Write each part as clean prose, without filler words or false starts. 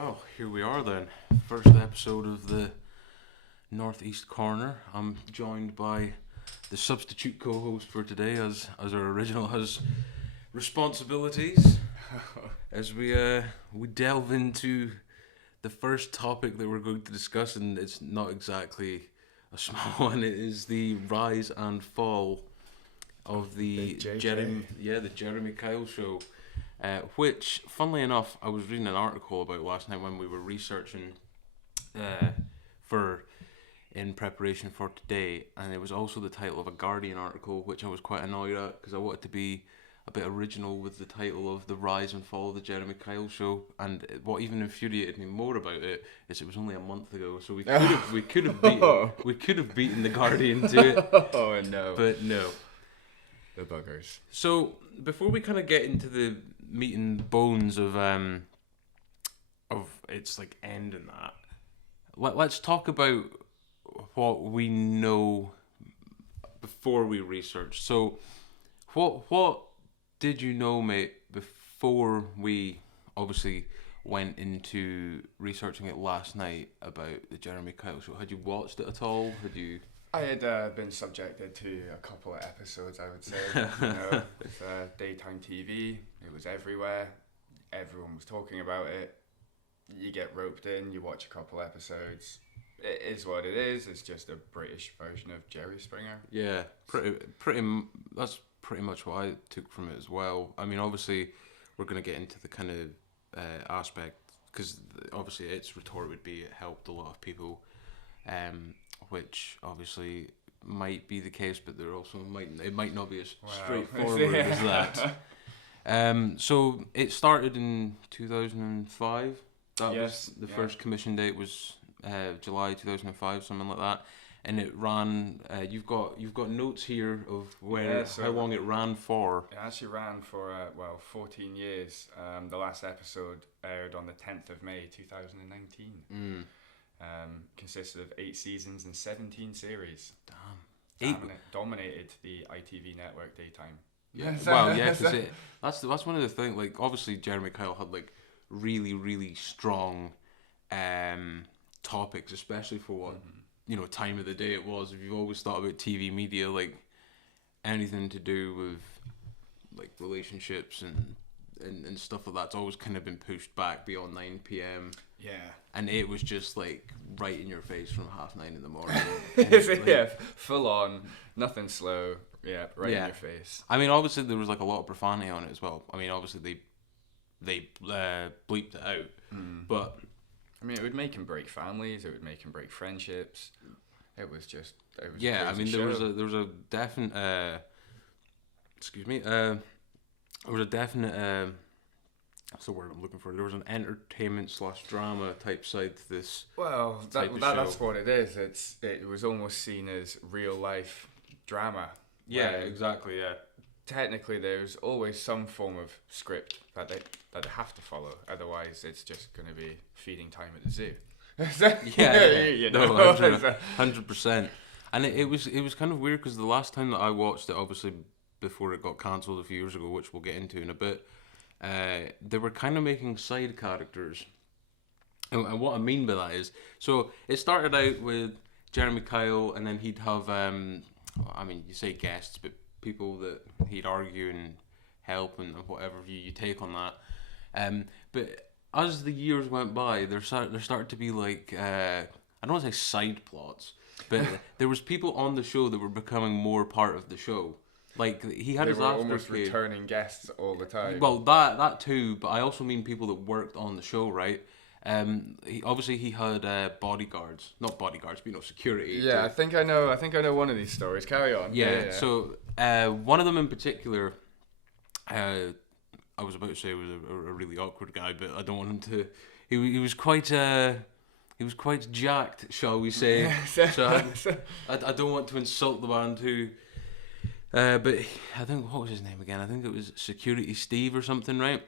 Well, here we are then. First episode of the Northeast Corner. I'm joined by the substitute co-host for today, as our original has responsibilities. As we delve into the first topic that we're going to discuss, and it's not exactly a small one. It is the rise and fall of the Jeremy Kyle show. Which, funnily enough, I was reading an article about last night when we were researching in preparation for today, and it was also the title of a Guardian article, which I was quite annoyed at because I wanted to be a bit original with the title of the rise and fall of the Jeremy Kyle show. And what even infuriated me more about it is it was only a month ago, so we could have beaten the Guardian to it. Oh no! But no, the buggers. So before we kind of get into the meat and bones of its like end and that, let's talk about what we know before we research. So what did you know, mate, before we obviously went into researching it last night about the Jeremy Kyle show? Had you watched it at all? I had been subjected to a couple of episodes, I would say. With daytime TV, it was everywhere. Everyone was talking about it. You get roped in, you watch a couple episodes. It is what it is. It's just a British version of Jerry Springer. Yeah, that's pretty much what I took from it as well. I mean, obviously, we're going to get into the kind of aspect, because obviously its retort would be it helped a lot of people. Which obviously might be the case, but there also might not be as straightforward as that. So it started in 2005. That was the first commission date was July 2005, something like that, and it ran. You've got notes here of how long it ran for. It actually ran for 14 years. The last episode aired on the 10th of May 2019. Consisted of 8 seasons and 17 series. Dominated the ITV network daytime. Yeah, well, yeah, because that's one of the things. Like, obviously, Jeremy Kyle had like really, really strong topics, especially for what time of the day it was. If you've always thought about TV media, like anything to do with like relationships and stuff like that's always kind of been pushed back beyond 9 p.m. Yeah. And it was just like right in your face from 9:30 in the morning. Full on, nothing slow. Yeah, right in your face. I mean, obviously there was like a lot of profanity on it as well. I mean, obviously they bleeped it out, but I mean, it would make and break families. It would make and break friendships. It was just. I mean, there was a definite. There was a definite. That's the word I'm looking for. There was an entertainment/drama type side to this. Well, that's what it is. It was almost seen as real life drama. Yeah, exactly. Yeah. Technically, there's always some form of script that they have to follow. Otherwise, it's just going to be feeding time at the zoo. Yeah. No, 100%. And it was kind of weird because the last time that I watched it, obviously before it got cancelled a few years ago, which we'll get into in a bit. They were kind of making side characters, and what I mean by that is, so it started out with Jeremy Kyle, and then he'd have, you say guests, but people that he'd argue and help and whatever you take on that. But as the years went by, there started to be like, I don't want to say side plots, but there was people on the show that were becoming more part of the show. Like he had his aftercare. Almost returning guests all the time. Well, that too, but I also mean people that worked on the show, right? He had bodyguards, not bodyguards, but security. Yeah, I think I know one of these stories. Carry on. Yeah. So one of them in particular, I was about to say was a really awkward guy, but I don't want him to. He was quite jacked, shall we say? So I don't want to insult the man too. But I think, what was his name again? I think it was Security Steve or something, right?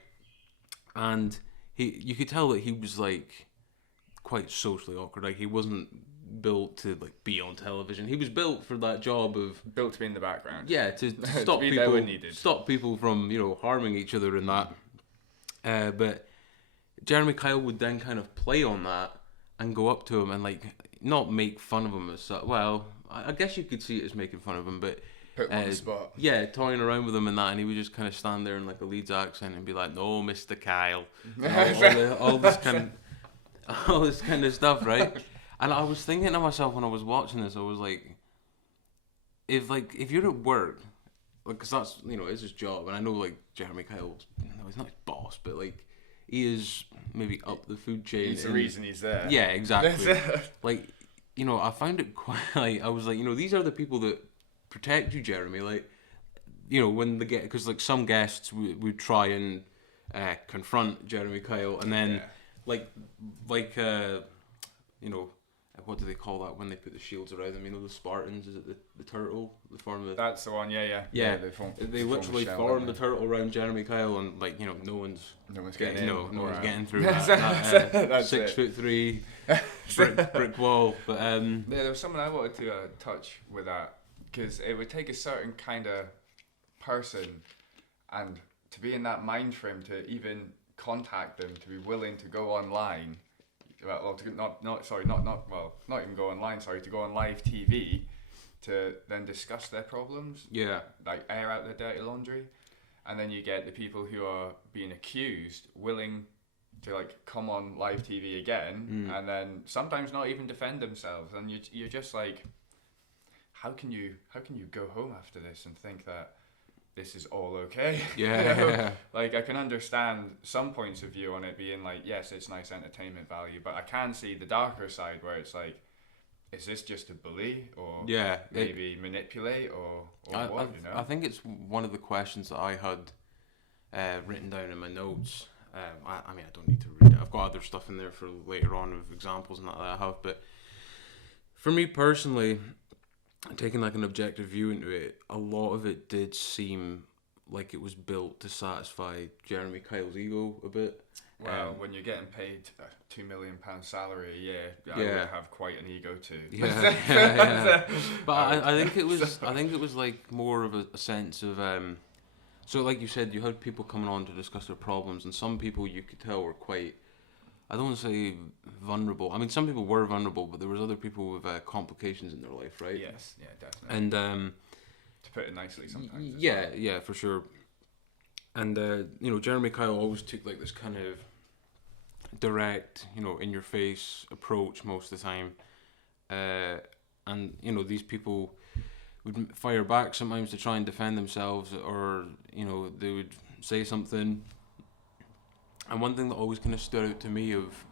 And you could tell that he was like quite socially awkward. Like he wasn't built to like be on television. He was built for that job of built to be in the background. Yeah, to stop people from harming each other and that. But Jeremy Kyle would then kind of play on that and go up to him and like not make fun of him as such. Well, I guess you could see it as making fun of him, but Put him on the spot. yeah, toying around with him and that, and he would just kind of stand there in like a Leeds accent and be like, "No, Mr. Kyle," all this kind of stuff, right? And I was thinking to myself when I was watching this, I was like, if you're at work, like, because that's it's his job, and I know like Jeremy Kyle, he's not his boss, but like he is maybe up the food chain. He's the reason he's there. Yeah, exactly. Like, I found it quite like I was like, these are the people that protect you, Jeremy. Like, when they get, because like some guests would try and confront Jeremy Kyle, and then what do they call that when they put the shields around them? The Spartans, is it the turtle? They form the... That's the one, yeah. They literally form the turtle around Jeremy Kyle, and like, no one's getting through that 6'3" brick wall. But there was something I wanted to touch with that, because it would take a certain kind of person and to be in that mind frame to even contact them, to be willing to go online. Well, not even go online. Sorry, to go on live TV, to then discuss their problems. Yeah. Like air out their dirty laundry, and then you get the people who are being accused willing to like come on live TV again, and then sometimes not even defend themselves, and you're just like, how can you go home after this and think that this is all okay? Yeah. Like, I can understand some points of view on it being like, yes, it's nice entertainment value, but I can see the darker side where it's like, is this just to bully or maybe manipulate or what? I think it's one of the questions that I had written down in my notes. I mean, I don't need to read it. I've got other stuff in there for later on of examples and that I have, but for me personally, taking like an objective view into it, a lot of it did seem like it was built to satisfy Jeremy Kyle's ego a bit. Well, when you're getting paid a £2 million salary a year, I would have quite an ego too. Yeah. But I think it was like more of a sense of so like you said, you had people coming on to discuss their problems, and some people you could tell were quite, I don't want to say vulnerable. I mean, some people were vulnerable, but there was other people with complications in their life, right? Yes, yeah, definitely. And to put it nicely, sometimes. Yeah, for sure. And Jeremy Kyle always took like this kind of direct, in your face approach most of the time, and these people would fire back sometimes to try and defend themselves, or they would say something. And one thing that always kind of stood out to me of,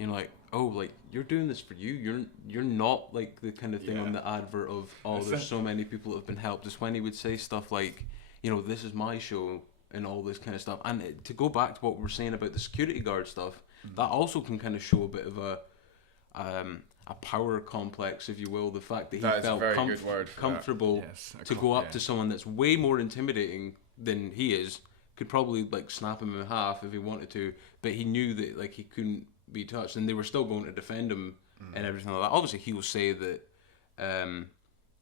like, oh, like, you're doing this for you. You're not like the kind of thing on the advert of, oh, there's so many people that have been helped. It's when he would say stuff like, this is my show and all this kind of stuff. And to go back to what we were saying about the security guard stuff, that also can kind of show a bit of a power complex, if you will. The fact that he felt comfortable to go up to someone that's way more intimidating than he is, could probably like snap him in half if he wanted to, but he knew that like he couldn't be touched, and they were still going to defend him and everything like that. Obviously, he will say that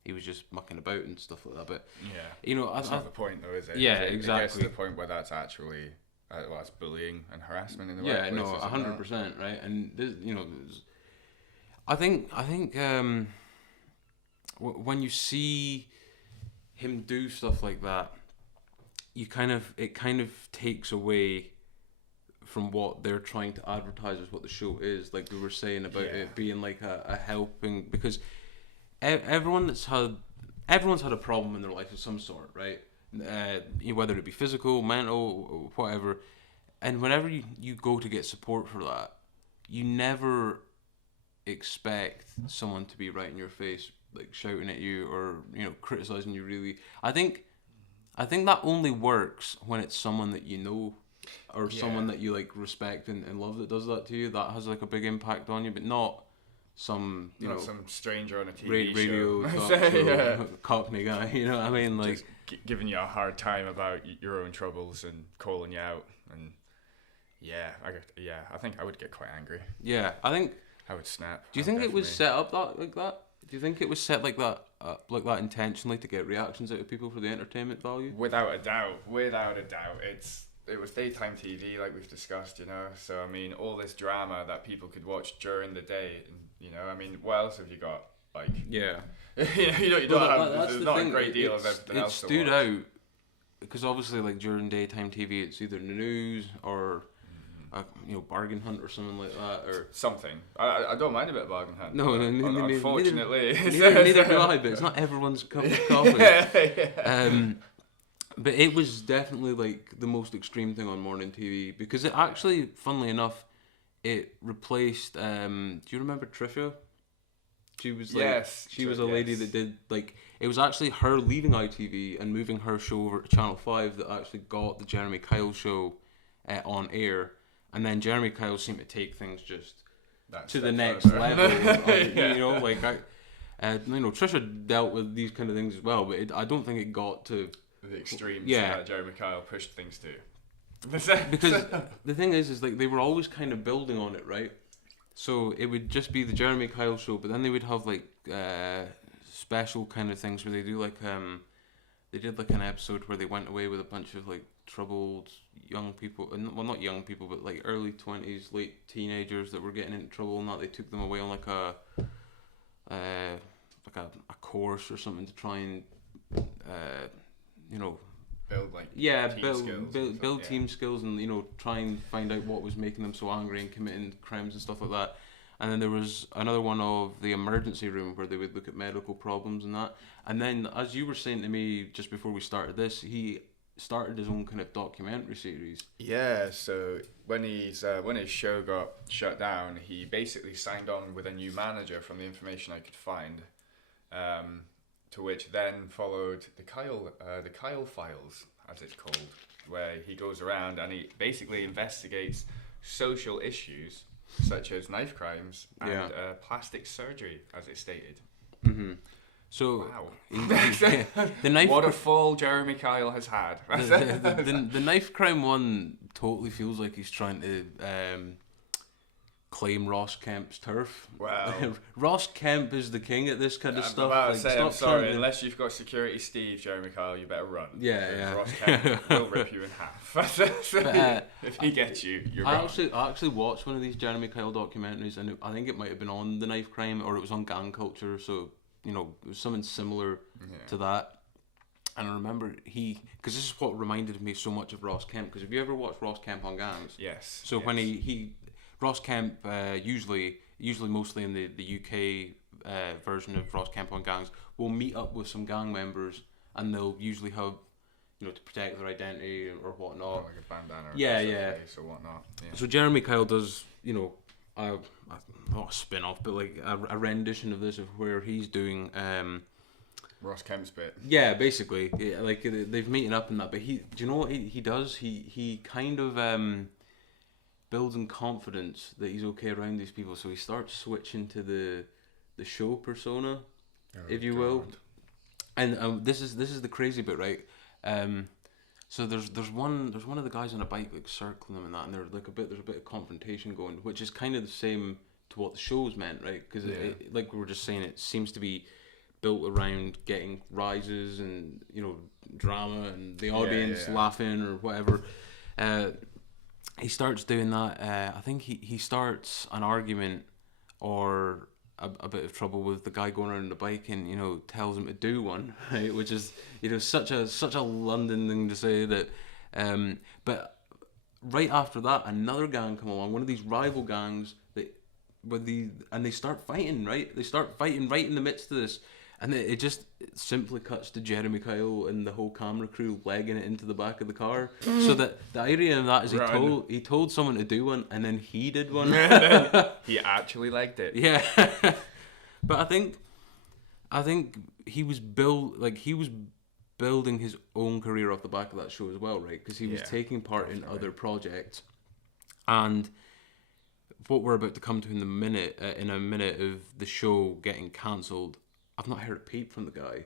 he was just mucking about and stuff like that, but that's not the point, though, is it? Yeah, exactly. It gets to the point where that's actually that's bullying and harassment in the workplace. Yeah, no, 100%, right? And this, I think when you see him do stuff like that, it kind of takes away from what they're trying to advertise as what the show is. Like we were saying about it being like a helping, because everyone's had a problem in their life of some sort, right? Whether it be physical, mental, whatever. And whenever you go to get support for that, you never expect someone to be right in your face, like shouting at you or criticizing you. Really, I think that only works when it's someone that you know, or someone that you like respect and love that does that to you. That has like a big impact on you, but not some some stranger on a TV radio show. talk show, Cockney guy. You know what I mean? Like just giving you a hard time about your own troubles and calling you out. And I think I would get quite angry. Yeah, I think I would snap. Do you think it was set up like that? Do you think it was set like that intentionally to get reactions out of people for the entertainment value? Without a doubt. it was daytime TV, like we've discussed, you know. So I mean, all this drama that people could watch during the day, and, you know. I mean, what else have you got? Like, Yeah. you don't have. There's not a great deal of everything else to watch. It stood out because obviously, like during daytime TV, it's either the news or bargain hunt or something like that, or something. I don't mind a bit of bargain hunt. No, unfortunately, neither do I. But it's not everyone's cup of coffee. Yeah. But it was definitely like the most extreme thing on morning TV because it actually, funnily enough, it replaced. Do you remember Trisha? She was like, yes, she was a lady that did like, it was actually her leaving ITV and moving her show over to Channel 5 that actually got the Jeremy Kyle show on air, and then Jeremy Kyle seemed to take things just to the next level. You know, like Trisha dealt with these kind of things as well, but I don't think it got to the extremes that Jeremy Kyle pushed things to. Because the thing is like they were always kind of building on it, right? So it would just be the Jeremy Kyle show, but then they would have like special kind of things where they do like they did like an episode where they went away with a bunch of like troubled young people, well not young people, but like early 20s, late teenagers that were getting into trouble, and that they took them away on like a course or something to try and build team skills and try and find out what was making them so angry and committing crimes and stuff like that. And then there was another one of the emergency room where they would look at medical problems and that. And then, as you were saying to me just before we started this, he started his own kind of documentary series. Yeah, so when his show got shut down, he basically signed on with a new manager from the information I could find. To which then followed the Kyle Files, as it's called, where he goes around and he basically investigates social issues such as knife crimes and plastic surgery, as it's stated. Mm-hmm. So, wow. The knife what a fall Jeremy Kyle has had. the knife crime one totally feels like he's trying to claim Ross Kemp's turf. Wow. Ross Kemp is the king at this kind of stuff. I'm sorry, unless you've got Security Steve, Jeremy Kyle, you better run. Yeah. Ross Kemp will rip you in half. If he gets you, you're I actually watched one of these Jeremy Kyle documentaries, and I think it might have been on the knife crime or it was on gang culture, so it was something similar to that. And I remember because this is what reminded me so much of Ross Kemp, because have you ever watched Ross Kemp on Gangs? Yes. So when Ross Kemp, usually mostly in the UK version of Ross Kemp on Gangs, will meet up with some gang members, and they'll usually have, to protect their identity or whatnot. Like a bandana face or whatnot. Yeah. So Jeremy Kyle does, not a spin-off, but like a rendition of this, of where he's doing... Ross Kemp's bit. Yeah, basically. Yeah, like they've meeting up and that, but do you know what he does? He kind of... builds in confidence that he's okay around these people, so he starts switching to the show persona, if you will. And this is the crazy bit, right? So there's one of the guys on a bike like circling them and that, and there's a bit of confrontation going, which is kind of the same to what the show's meant, right? Because like we were just saying, it seems to be built around getting rises and drama and the audience laughing or whatever. He starts doing that. I think he starts an argument or a bit of trouble with the guy going around the bike, and tells him to do one, right? Which is such a London thing to say that. But right after that, another gang come along, one of these rival gangs and they start fighting. Right, they start fighting right in the midst of this. And it just simply cuts to Jeremy Kyle and the whole camera crew legging it into the back of the car. So that the idea of that is he told someone to do one, and then he did one. He actually liked it. Yeah. But I think he was building his own career off the back of that show as well, right? Because he was taking part in other projects, and what we're about to come to in a minute of the show getting cancelled. I've not heard a peep from the guy.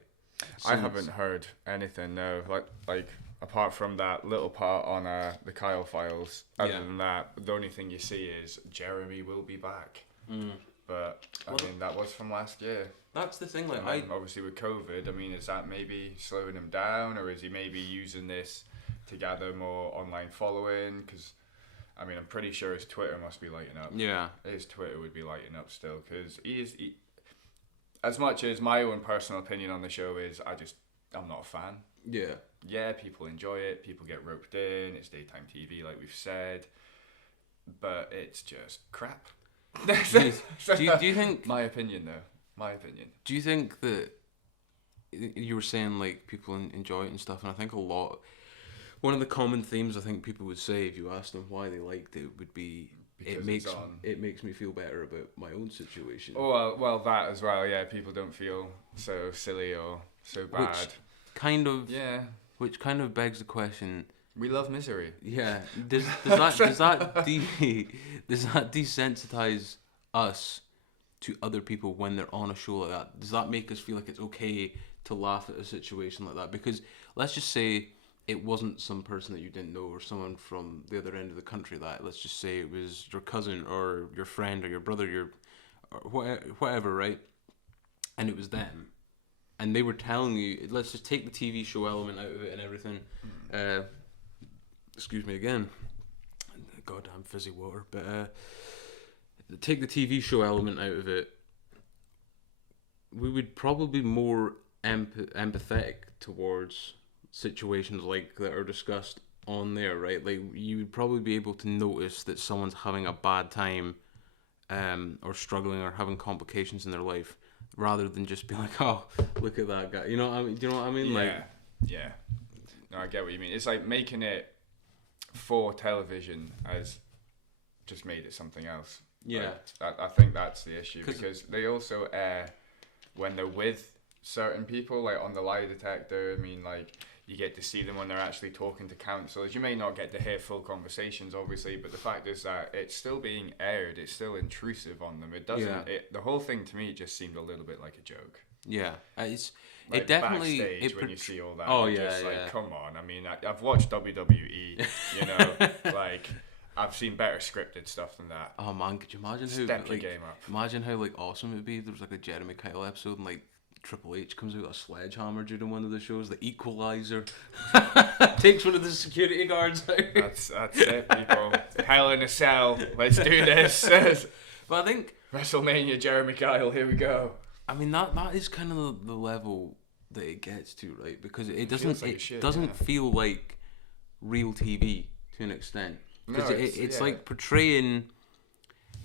I haven't heard anything, no. Like apart from that little part on the Kyle Files. Other than that, the only thing you see is Jeremy will be back. But I mean, that was from last year. That's the thing. Obviously with COVID, I mean, is that maybe slowing him down, or is he maybe using this to gather more online following, because I mean, I'm pretty sure his Twitter must be lighting up. Yeah. His Twitter would be lighting up still, because he, as much as my own personal opinion on the show is, I'm not a fan. Yeah. Yeah, people enjoy it. People get roped in. It's daytime TV, like we've said, but it's just crap. do you think? My opinion, though. My opinion. Do you think that you were saying like people enjoy it and stuff, and I think one of the common themes I think people would say if you asked them why they liked it would be it makes me feel better about my own situation. Oh well, that as well. Yeah, people don't feel so silly or so bad. Which kind of begs the question. We love misery. Yeah. Does that desensitize us to other people when they're on a show like that? Does that make us feel like it's okay to laugh at a situation like that? Because let's just say it wasn't some person that you didn't know or someone from the other end of the country. Let's just say it was your cousin or your friend or your brother, or whatever, right? And it was them. And they were telling you, let's just take the TV show element out of it and everything. Excuse me again. Goddamn fizzy water. But take the TV show element out of it. We would probably be more empathetic towards situations like that are discussed on there, right? Like you would probably be able to notice that someone's having a bad time, or struggling or having complications in their life, rather than just be like, oh, look at that guy. You know what I mean? Do you know what I mean? Yeah. Yeah. No, I get what you mean. It's like making it for television as just made it something else. Yeah. Like, I think that's the issue, because they also air when they're with certain people, like on the lie detector. I mean, like, you get to see them when they're actually talking to counsellors. You may not get to hear full conversations, obviously, but the fact is that it's still being aired. It's still intrusive on them. It doesn't. Yeah. The whole thing to me just seemed a little bit like a joke. Yeah, Like it definitely. Backstage when you see all that. Oh just yeah. Like, come on. I mean, I've watched WWE. You know, like I've seen better scripted stuff than that. Oh man, could you imagine Step your game up. Imagine how like awesome it'd be if there was like a Jeremy Kyle episode and like Triple H comes out with a sledgehammer during one of the shows, the Equalizer, takes one of the security guards out. That's it, people. Hell in a Cell. Let's do this. But I think WrestleMania, Jeremy Kyle. Here we go. I mean that is kind of the level that it gets to, right? Because it doesn't feel like real TV to an extent. Because it's like portraying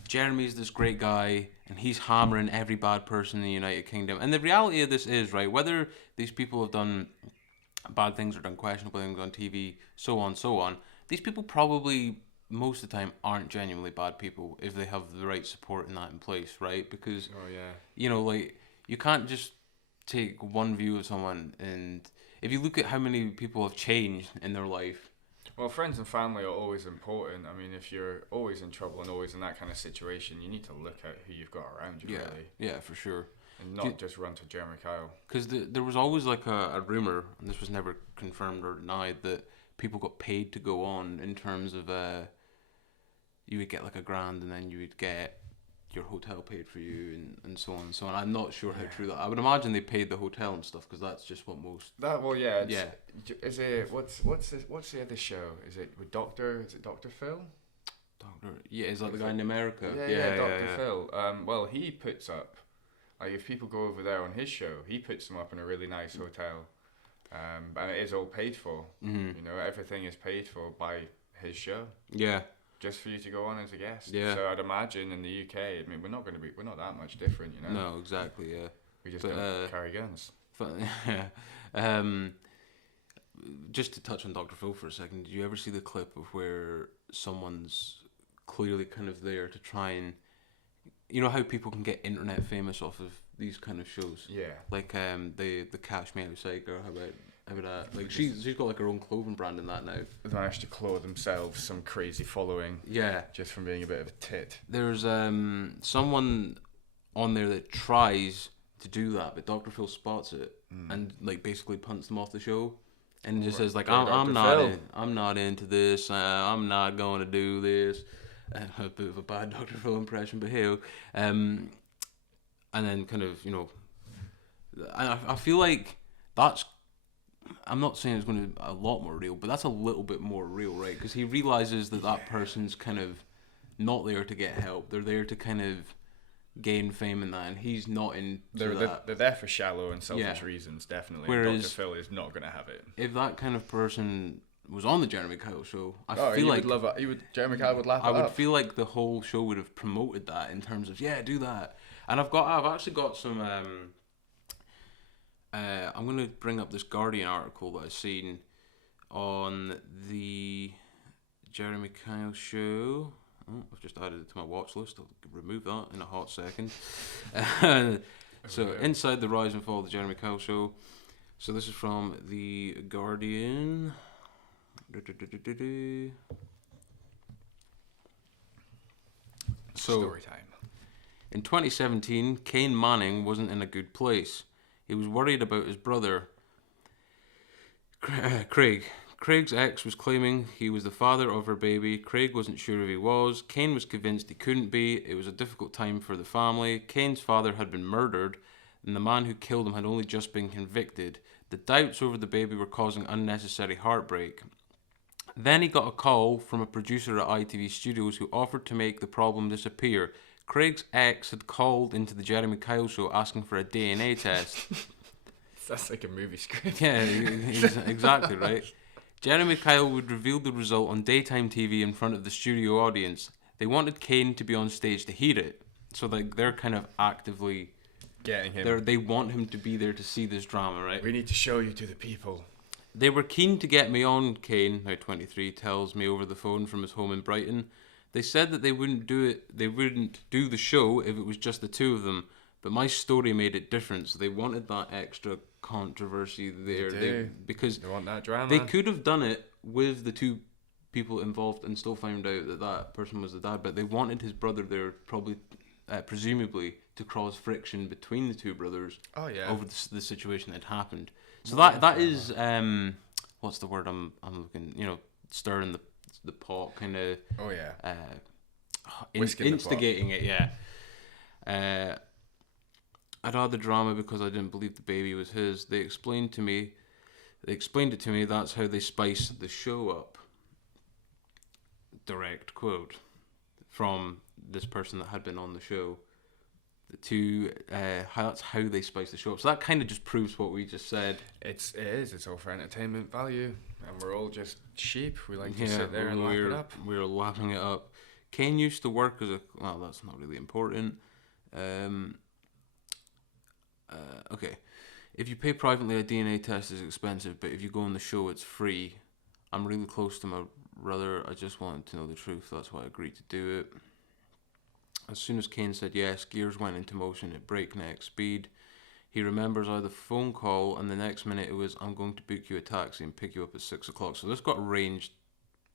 Jeremy's this great guy and he's hammering every bad person in the United Kingdom. And the reality of this is, right, whether these people have done bad things or done questionable things on TV, so on, these people probably most of the time aren't genuinely bad people if they have the right support in that in place, right? Because, you know, like, you can't just take one view of someone, and if you look at how many people have changed in their life. Well, friends and family are always important. I mean, if you're always in trouble and always in that kind of situation, you need to look at who you've got around you, really. Yeah, for sure. And not just run to Jeremy Kyle. Because there was always like a rumour, and this was never confirmed or denied, that people got paid to go on, in terms of you would get like $1,000 and then you would get your hotel paid for you and so on and so on. I'm not sure how true that. I would imagine they paid the hotel and stuff, because that's just what most. Is it what's the other show? Is it with Dr. Phil? Is that the guy in America? Yeah, Dr. Phil. Well, he puts up, like, if people go over there on his show, he puts them up in a really nice hotel, and it is all paid for. Mm-hmm. You know, everything is paid for by his show. Yeah. Just for you to go on as a guest. Yeah. So I'd imagine in the UK, I mean, we're not that much different, you know. No, exactly. Yeah. We just don't carry guns. Just to touch on Dr. Phil for a second, did you ever see the clip of where someone's clearly kind of there to try and, you know how people can get internet famous off of these kind of shows? Yeah. Like the Catch Me Outside girl, how about like she's got like her own clothing brand in that now. They managed to claw themselves some crazy following. Yeah. Just from being a bit of a tit. There's someone on there that tries to do that, but Dr. Phil spots it and like basically punts them off the show, and just says like, I'm not into this. I'm not going to do this. A bit of a bad Dr. Phil impression, but hey, and then kind of, you know, I feel like that's I'm not saying it's going to be a lot more real, but that's a little bit more real, right? Because he realizes that person's kind of not there to get help. They're there to kind of gain fame and that, and he's not into that. They're there for shallow and selfish reasons, definitely. Whereas Dr. Phil is not going to have it. If that kind of person was on the Jeremy Kyle show, I feel like Jeremy Kyle would laugh it up. I would feel like the whole show would have promoted that in terms of do that. And I've actually got some. I'm going to bring up this Guardian article that I've seen on the Jeremy Kyle show. Oh, I've just added it to my watch list. I'll remove that in a hot second. So, inside the rise and fall of the Jeremy Kyle show. So this is from the Guardian. So, story time. In 2017, Kane Manning wasn't in a good place. He was worried about his brother, Craig. Craig's ex was claiming he was the father of her baby. Craig wasn't sure if he was. Kane was convinced he couldn't be. It was a difficult time for the family. Kane's father had been murdered, and the man who killed him had only just been convicted. The doubts over the baby were causing unnecessary heartbreak. Then he got a call from a producer at ITV Studios who offered to make the problem disappear. Craig's ex had called into the Jeremy Kyle show asking for a DNA test. That's like a movie script. Yeah, exactly, right? Jeremy Kyle would reveal the result on daytime TV in front of the studio audience. They wanted Kane to be on stage to hear it. So they're kind of actively getting him. They want him to be there to see this drama, right? We need to show you to the people. They were keen to get me on, Kane, now 23, tells me over the phone from his home in Brighton. They said that they wouldn't do the show if it was just the two of them. But my story made it different, so they wanted that extra controversy there. Because they want that drama. They could have done it with the two people involved and still found out that person was the dad, but they wanted his brother there, probably, presumably, to cause friction between the two brothers over the situation that had happened. So that is, what's the word I'm looking, stirring the pot, kind of... Oh, yeah. Instigating it, yeah. I'd had the drama because I didn't believe the baby was his. They explained it to me, that's how they spice the show up. Direct quote from this person that had been on the show. That's how they spice the show up. So that kind of just proves what we just said. It's all for entertainment value, and we're all just sheep. We like to sit there and lap it up. We're lapping it up. Kane used to work as well, that's not really important. Okay. If you pay privately, a DNA test is expensive, but if you go on the show, it's free. I'm really close to my brother. I just wanted to know the truth. That's why I agreed to do it. As soon as Kane said yes, gears went into motion at breakneck speed. He remembers I had a phone call, and the next minute it was, I'm going to book you a taxi and pick you up at 6 o'clock. So this got arranged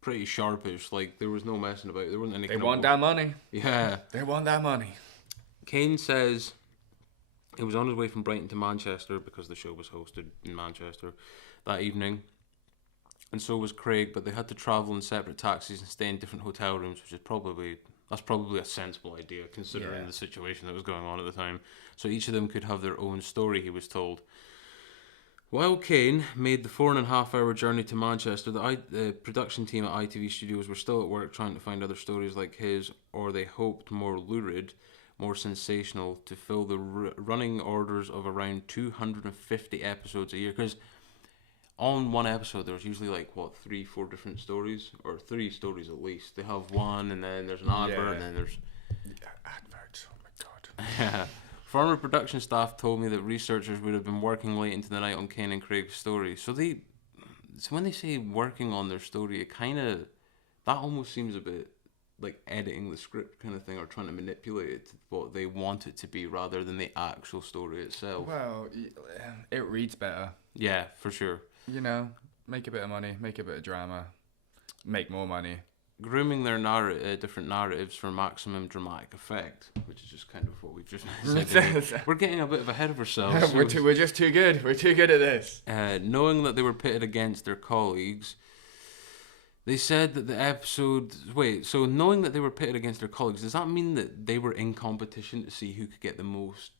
pretty sharpish. Like, there was no messing about. There wasn't any. They want that money. Yeah. They want that money. Kane says he was on his way from Brighton to Manchester because the show was hosted in Manchester that evening. And so was Craig, but they had to travel in separate taxis and stay in different hotel rooms, which is probably a sensible idea considering the situation that was going on at the time. So each of them could have their own story, he was told. While Kane made the 4.5-hour journey to Manchester, the production team at ITV Studios were still at work trying to find other stories like his, or they hoped more lurid, more sensational, to fill the running orders of around 250 episodes a year. Because on one episode, there's usually 3-4 different stories, or 3 stories at least. They have one, and then there's an advert, and then there's adverts. Oh my god. Former production staff told me that researchers would have been working late into the night on Kane and Craig's story. So when they say working on their story, that almost seems a bit like editing the script kind of thing, or trying to manipulate it to what they want it to be rather than the actual story itself. Well, it reads better. Yeah, for sure. Make a bit of money, make a bit of drama, make more money. Grooming their different narratives for maximum dramatic effect, which is just kind of what we've just said. We're getting a bit of ahead of ourselves. We're just too good. We're too good at this. Knowing that they were pitted against their colleagues, they said that the episode... Wait, so knowing that they were pitted against their colleagues, does that mean that they were in competition to see who could get the most,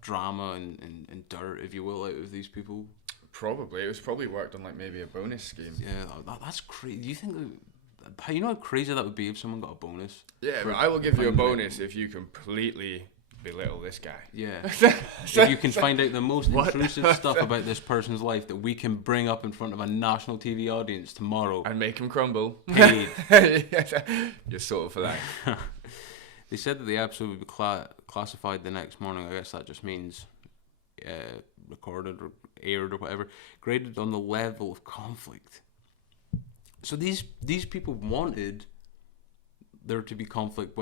drama and dirt, if you will, out of these people. Probably. It was probably worked on like maybe a bonus scheme. Yeah, that's crazy. Do you think how crazy that would be if someone got a bonus? Yeah, but I will give you a bonus if you completely belittle this guy. Yeah. If you can find out the most intrusive stuff about this person's life that we can bring up in front of a national TV audience tomorrow. And make him crumble. Paid. You're sort of for that. They said that the episode would be classified the next morning. I guess that just means recorded or aired or whatever. Graded on the level of conflict. So these people wanted there to be conflict,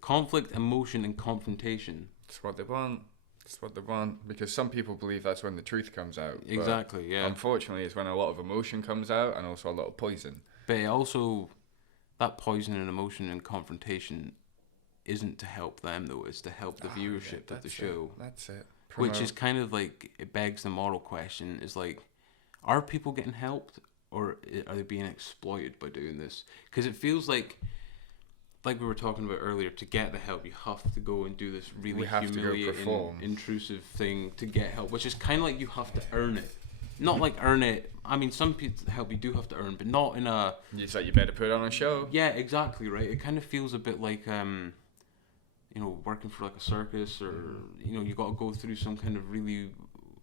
conflict, emotion, and confrontation. It's what they want. It's what they want. Because some people believe that's when the truth comes out. Exactly, yeah. Unfortunately, it's when a lot of emotion comes out and also a lot of poison. But also, that poison and emotion and confrontation isn't to help them, though. It's to help the viewership of the show. That's it. Which is kind of like, it begs the moral question, is like, are people getting helped or are they being exploited by doing this? Because it feels like we were talking about earlier, to get the help, you have to go and do this really humiliating, intrusive thing to get help, which is kind of like you have to earn it. Not like earn it. I mean, some help you do have to earn, but not in a... It's like you better put on a show. Yeah, exactly, right? It kind of feels a bit like, working for like a circus, or, you got to go through some kind of really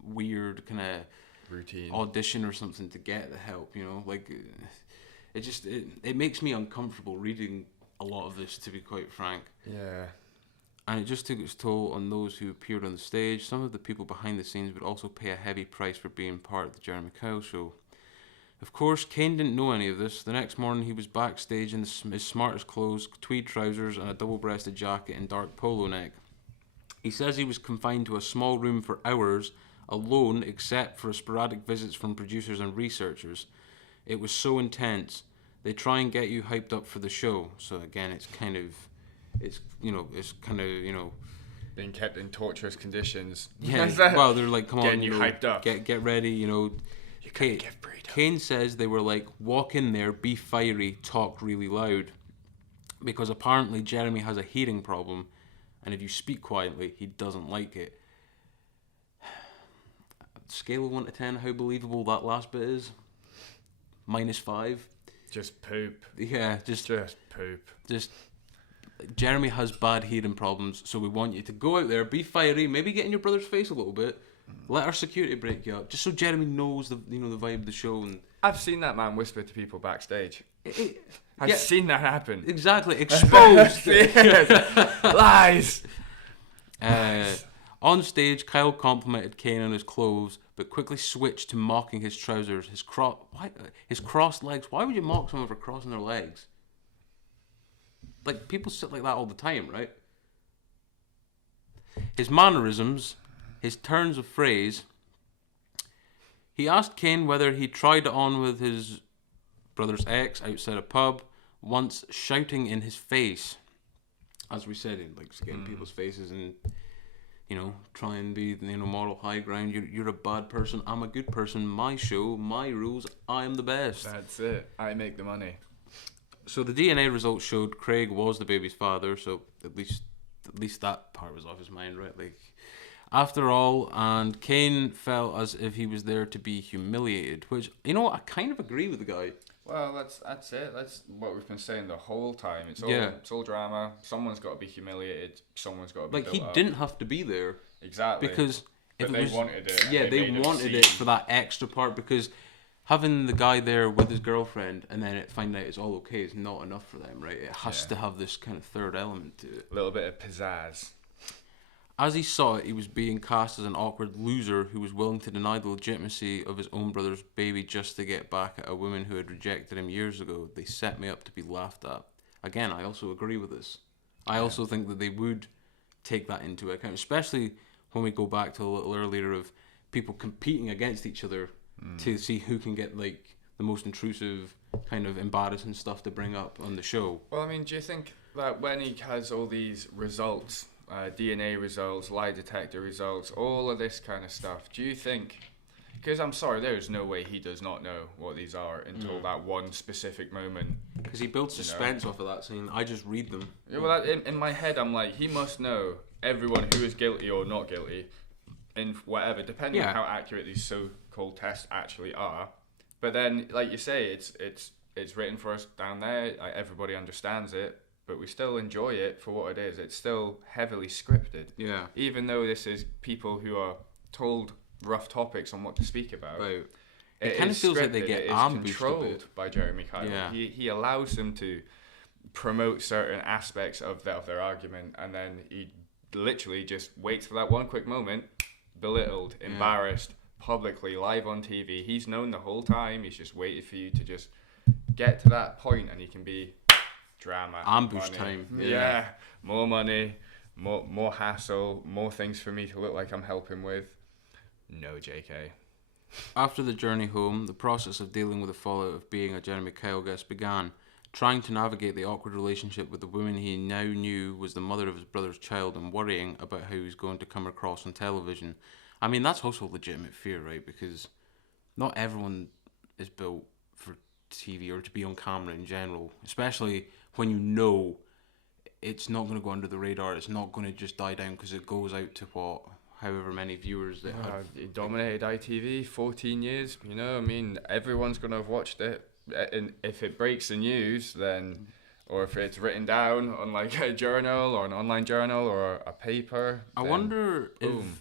weird kind of routine audition or something to get the help, Like, it makes me uncomfortable reading a lot of this, to be quite frank. Yeah. And it just took its toll on those who appeared on the stage. Some of the people behind the scenes would also pay a heavy price for being part of the Jeremy Kyle show. Of course, Kane didn't know any of this. The next morning, he was backstage in his smartest clothes, tweed trousers, and a double-breasted jacket and dark polo neck. He says he was confined to a small room for hours, alone, except for sporadic visits from producers and researchers. It was so intense. They try and get you hyped up for the show. So again, it's kind of being kept in torturous conditions. Yeah. Well, they're like, come on, getting you hyped up. Get ready. Kane says they were like, walk in there, be fiery, talk really loud, because apparently Jeremy has a hearing problem, and if you speak quietly, he doesn't like it. Scale of 1 to 10, how believable that last bit is? -5. Just poop. Yeah, just poop. Just Jeremy has bad hearing problems, so we want you to go out there, be fiery, maybe get in your brother's face a little bit. Let our security break you up, just so Jeremy knows the vibe of the show. And I've seen that man whisper to people backstage. I've seen that happen. Exactly, exposed. Lies. On stage, Kyle complimented Kane on his clothes, but quickly switched to mocking his trousers, his crossed legs. Why would you mock someone for crossing their legs? Like, people sit like that all the time, right? His mannerisms, his turns of phrase. He asked Kane whether he tried it on with his brother's ex outside a pub, once shouting in his face. As we said, he likes to get in people's faces and, try and be, moral high ground. You're a bad person, I'm a good person, my show, my rules, I am the best. That's it. I make the money. So the DNA results showed Craig was the baby's father, so at least that part was off his mind, right? Like, after all, and Kane felt as if he was there to be humiliated, which, I kind of agree with the guy. Well, that's it. That's what we've been saying the whole time. It's all drama. Someone's got to be humiliated. Someone's got to be like, he up. didn't have to be there. Exactly. Because if they wanted it. Yeah, they wanted it for that extra part, because having the guy there with his girlfriend and then find out it's all okay is not enough for them, right? It has to have this kind of third element to it. A little bit of pizzazz. As he saw it, he was being cast as an awkward loser who was willing to deny the legitimacy of his own brother's baby just to get back at a woman who had rejected him years ago. They set me up to be laughed at. Again, I also agree with this. I also think that they would take that into account, especially when we go back to a little earlier of people competing against each other to see who can get like the most intrusive, kind of embarrassing stuff to bring up on the show. Well, I mean, do you think that when he has all these results, DNA results, lie detector results, all of this kind of stuff, do you think, because I'm sorry, there's no way he does not know what these are until that one specific moment. Because he builds suspense off of that scene. I just read them. Yeah, well, in my head, I'm like, he must know everyone who is guilty or not guilty in whatever, depending on Yeah. how accurate these so-called tests actually are. But then, like you say, it's written for us down there. Like, everybody understands it, but we still enjoy it for what it is. It's still heavily scripted. Yeah. Even though this is people who are told rough topics on what to speak about. It It kind of is feels like they scripted, get it is ambushed a controlled bit. by Jeremy Kyle. Yeah. He allows them to promote certain aspects of their argument, and then he literally just waits for that one quick moment, belittled, embarrassed, publicly, live on TV. He's known the whole time. He's just waited for you to just get to that point, and he can be drama, Ambush money. time. Yeah, more money, more hassle, more things for me to look like I'm helping with. No, JK. After the journey home, the process of dealing with the fallout of being a Jeremy Kyle guest began, trying to navigate the awkward relationship with the woman he now knew was the mother of his brother's child and worrying about how he was going to come across on television. I mean, that's also a legitimate fear, right? Because not everyone is built for TV or to be on camera in general, especially when you know it's not going to go under the radar, it's not going to just die down because it goes out to however many viewers that have. It dominated ITV 14 years. You know, I mean, everyone's going to have watched it. And if it breaks the news, then, or if it's written down on like a journal or an online journal or a paper, I then wonder boom.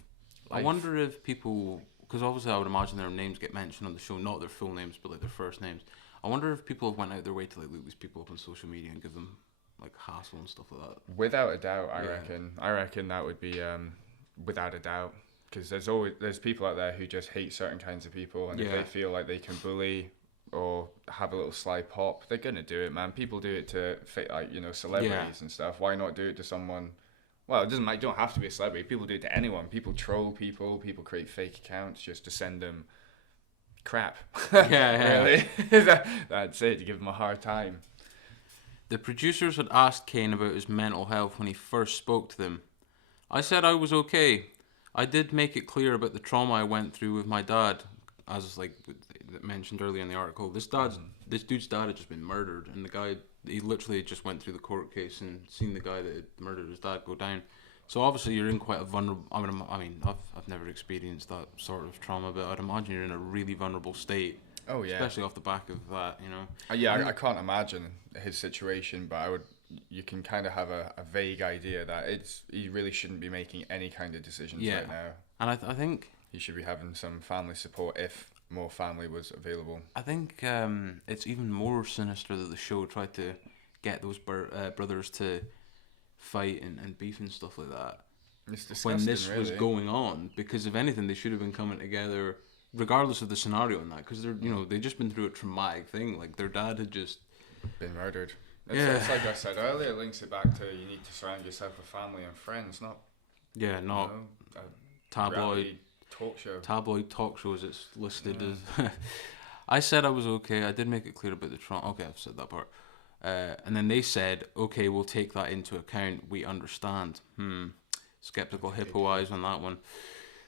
I wonder if people, because obviously I would imagine their names get mentioned on the show, not their full names, but like their first names. I wonder if people have went out their way to like look these people up on social media and give them like hassle and stuff like that. Without a doubt, I Yeah. reckon. I reckon that would be without a doubt, because there's people out there who just hate certain kinds of people, and if Yeah. they feel like they can bully or have a little sly pop, they're gonna do it, man. People do it to like, you know, celebrities and stuff. Why not do it to someone? Well, it doesn't matter. You don't have to be a celebrity. People do it to anyone. People troll people. People create fake accounts just to send them crap. Yeah. Really? That's it. To give them a hard time. The producers had asked Kane about his mental health when he first spoke to them. I said I was okay. I did make it clear about the trauma I went through with my dad, as like mentioned earlier in the article. This dude's dad had just been murdered, and the guy, he literally just went through the court case and seen the guy that had murdered his dad go down. So obviously you're in quite a vulnerable. I mean, I've never experienced that sort of trauma, but I'd imagine you're in a really vulnerable state. Oh yeah. Especially off the back of that, you know. Yeah, I can't imagine his situation, but you can kind of have a vague idea that he really shouldn't be making any kind of decisions right now. And I think he should be having some family support if more family was available. I think it's even more sinister that the show tried to get those brothers to fight and beef and stuff like that. It's disgusting, when this really was going on, because if anything, they should have been coming together, regardless of the scenario in that, because they've just been through a traumatic thing. Like their dad had just been murdered. It's like I said earlier, it links it back to you need to surround yourself with family and friends, not a tabloid talk show. Tabloid talk shows. It's listed as. I said I was okay. I did make it clear about the trauma. Okay, I've said that part. And then they said, "Okay, we'll take that into account. We understand." Skeptical hippo eyes on that one.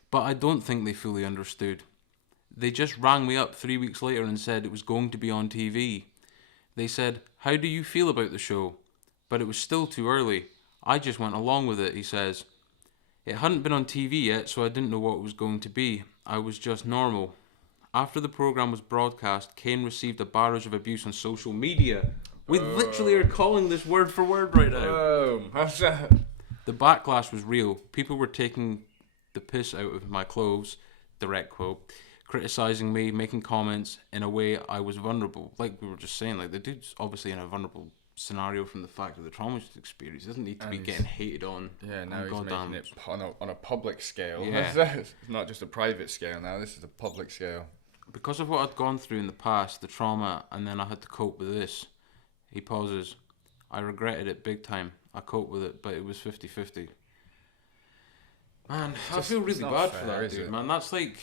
But I don't think they fully understood. They just rang me up 3 weeks later and said it was going to be on TV. They said, "How do you feel about the show?" But it was still too early. I just went along with it, he says. It hadn't been on TV yet, so I didn't know what it was going to be. I was just normal. After the programme was broadcast, Kane received a barrage of abuse on social media. We literally are calling this word for word right now. The backlash was real. People were taking the piss out of my clothes, direct quote, criticising me, making comments in a way I was vulnerable. Like we were just saying, like the dude's obviously in a vulnerable scenario from the fact of the trauma he's experienced. He doesn't need to be getting hated on. Yeah, now he's making it on a public scale. Yeah. It's not just a private scale now, this is a public scale. Because of what I'd gone through in the past, the trauma, and then I had to cope with this. He pauses. I regretted it big time. I coped with it, but it was 50-50. Man, I feel really bad for that dude, man. That's like,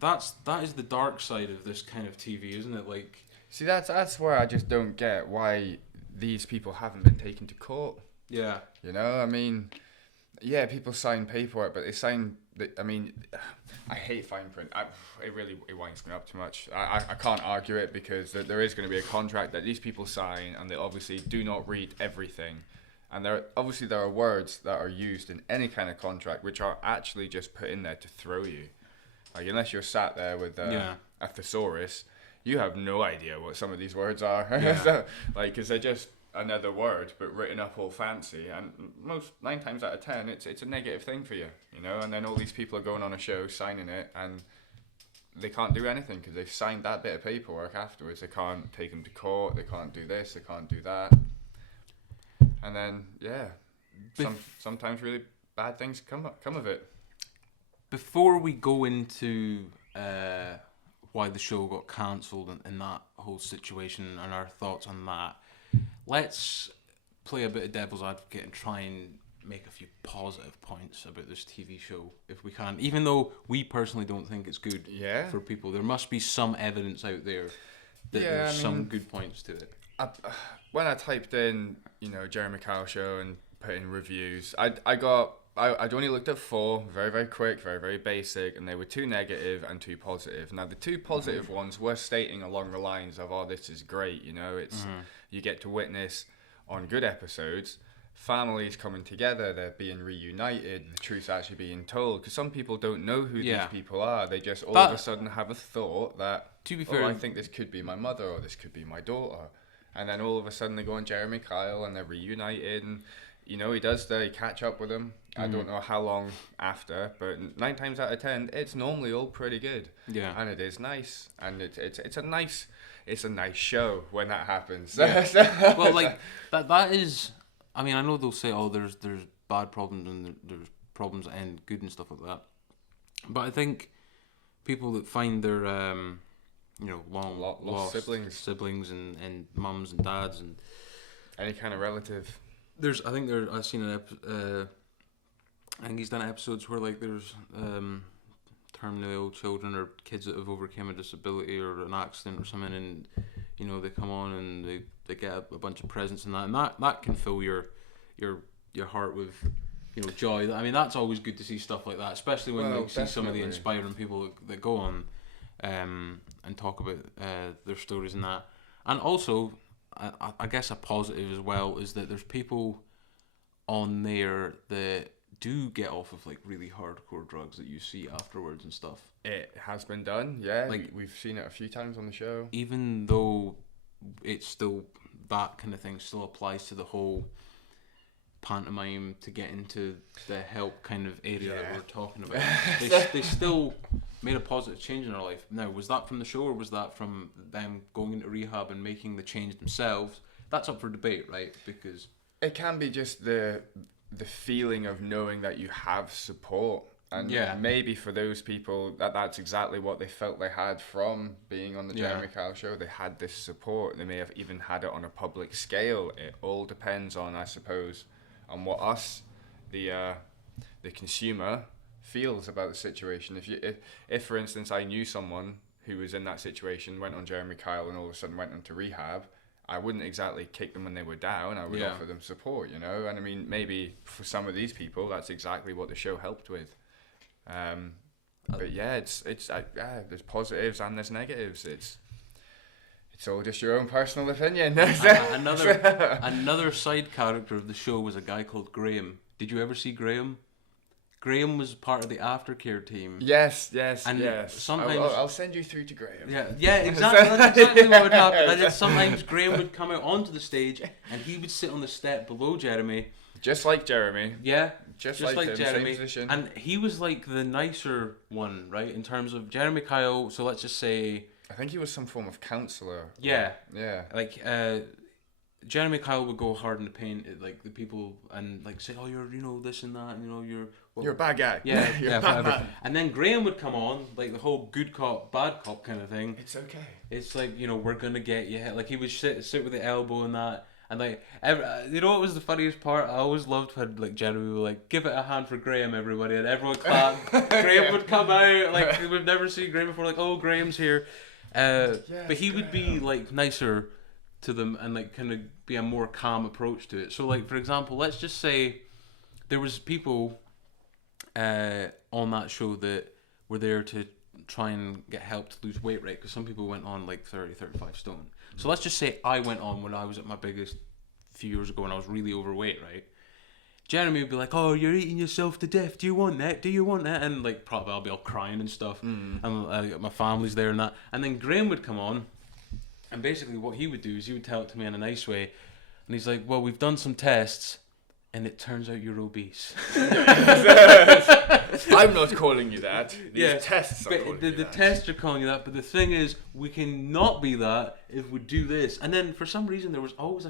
that is the dark side of this kind of TV, isn't it? Like, see, that's where I just don't get why these people haven't been taken to court. Yeah. You know, I mean, yeah, people sign paperwork, but they sign. I mean, I hate fine print. It winds me up too much. I can't argue it because there is going to be a contract that these people sign, and they obviously do not read everything. And there are words that are used in any kind of contract which are actually just put in there to throw you. Like, unless you're sat there with a thesaurus, you have no idea what some of these words are. So, like, because they're just another word but written up all fancy, and 9 times out of 10 it's a negative thing for you, you know. And then all these people are going on a show signing it, and they can't do anything because they've signed that bit of paperwork afterwards. They can't take them to court, they can't do this, they can't do that. And then, sometimes really bad things come of it. Before we go into why the show got cancelled and that whole situation and our thoughts on that, let's play a bit of devil's advocate and try and make a few positive points about this TV show, if we can. Even though we personally don't think it's good for people, there must be some evidence out there that there's some good points to it. When I typed in, Jeremy Kyle show and put in reviews, I'd only looked at 4, very, very quick, very, very basic, and they were 2 negative and 2 positive. Now, the 2 positive ones were stating along the lines of, oh, this is great, it's you get to witness on good episodes families coming together, they're being reunited, the truth's actually being told, because some people don't know who these people are. They just all of a sudden have a thought that, to be fair, I think this could be my mother or this could be my daughter. And then all of a sudden they go on Jeremy Kyle and they're reunited, and he does catch up with them. I don't know how long after, but 9 times out of 10 it's normally all pretty good. Yeah. And it is nice, and it's a nice show when that happens. Yeah. Well, like that is, I mean, I know they'll say, oh, there's bad problems and there's problems that end good and stuff like that, but I think people that find their long lost siblings and mums and dads and any kind of relative. I've seen I think he's done episodes where like there's terminally ill children or kids that have overcome a disability or an accident or something, and they come on and they get a bunch of presents and that can fill your heart with joy. I mean, that's always good to see stuff like that, especially when you see some of the inspiring people that go on and talk about their stories and that. And also, I guess a positive as well is that there's people on there that do get off of like really hardcore drugs that you see afterwards and stuff. It has been done, yeah. Like, we've seen it a few times on the show. Even though it's still, that kind of thing still applies to the whole pantomime to get into the help kind of area that we're talking about. They still made a positive change in their life. Now, was that from the show or was that from them going into rehab and making the change themselves? That's up for debate, right? Because it can be just the feeling of knowing that you have support, and maybe for those people that's exactly what they felt they had from being on the Jeremy Kyle show. They had this support. They may have even had it on a public scale. It all depends on, I suppose, on what us, the consumer, feels about the situation. If for instance I knew someone who was in that situation, went on Jeremy Kyle and all of a sudden went into rehab, I wouldn't exactly kick them when they were down. I would offer them support, And I mean, maybe for some of these people, that's exactly what the show helped with. But yeah, there's positives and there's negatives. It's all just your own personal opinion. Another side character of the show was a guy called Graham. Did you ever see Graham? Graham was part of the aftercare team. Yes. Sometimes I'll send you through to Graham. Yeah, exactly. That's exactly what would happen. And then sometimes Graham would come out onto the stage and he would sit on the step below Jeremy. Just like Jeremy. Yeah. Just like him, Jeremy. same position. And he was like the nicer one, right? In terms of Jeremy Kyle, so let's just say, I think he was some form of counsellor. Yeah. Yeah. Like, Jeremy Kyle would go hard in the paint at like the people and like say, oh, you're this and that, and you're a bad guy. Yeah, whatever. And then Graham would come on, like the whole good cop, bad cop kind of thing. It's okay. It's like, we're gonna get you. Like he would sit with the elbow and that, and like what was the funniest part? I always loved when like Jeremy would like, give it a hand for Graham, everybody, and everyone clapped. Graham would come out like we've never seen Graham before. Like, oh, Graham's here. But he would be like nicer to them and like kind of be a more calm approach to it. So like, for example, let's just say there was people on that show that were there to try and get help to lose weight, right? Because some people went on like 30, 35 stone. So let's just say I went on when I was at my biggest few years ago when I was really overweight, right? Jeremy would be like, "Oh, you're eating yourself to death. Do you want that? Do you want that?" And like, probably I'll be all crying and stuff. And my family's there and that. And then Graham would come on, and basically what he would do is he would tell it to me in a nice way, and he's like, "Well, we've done some tests, and it turns out you're obese." I'm not calling you that. These tests are calling you the that. tests are calling you that. But the thing is, we can not be that if we do this. And then for some reason, there was always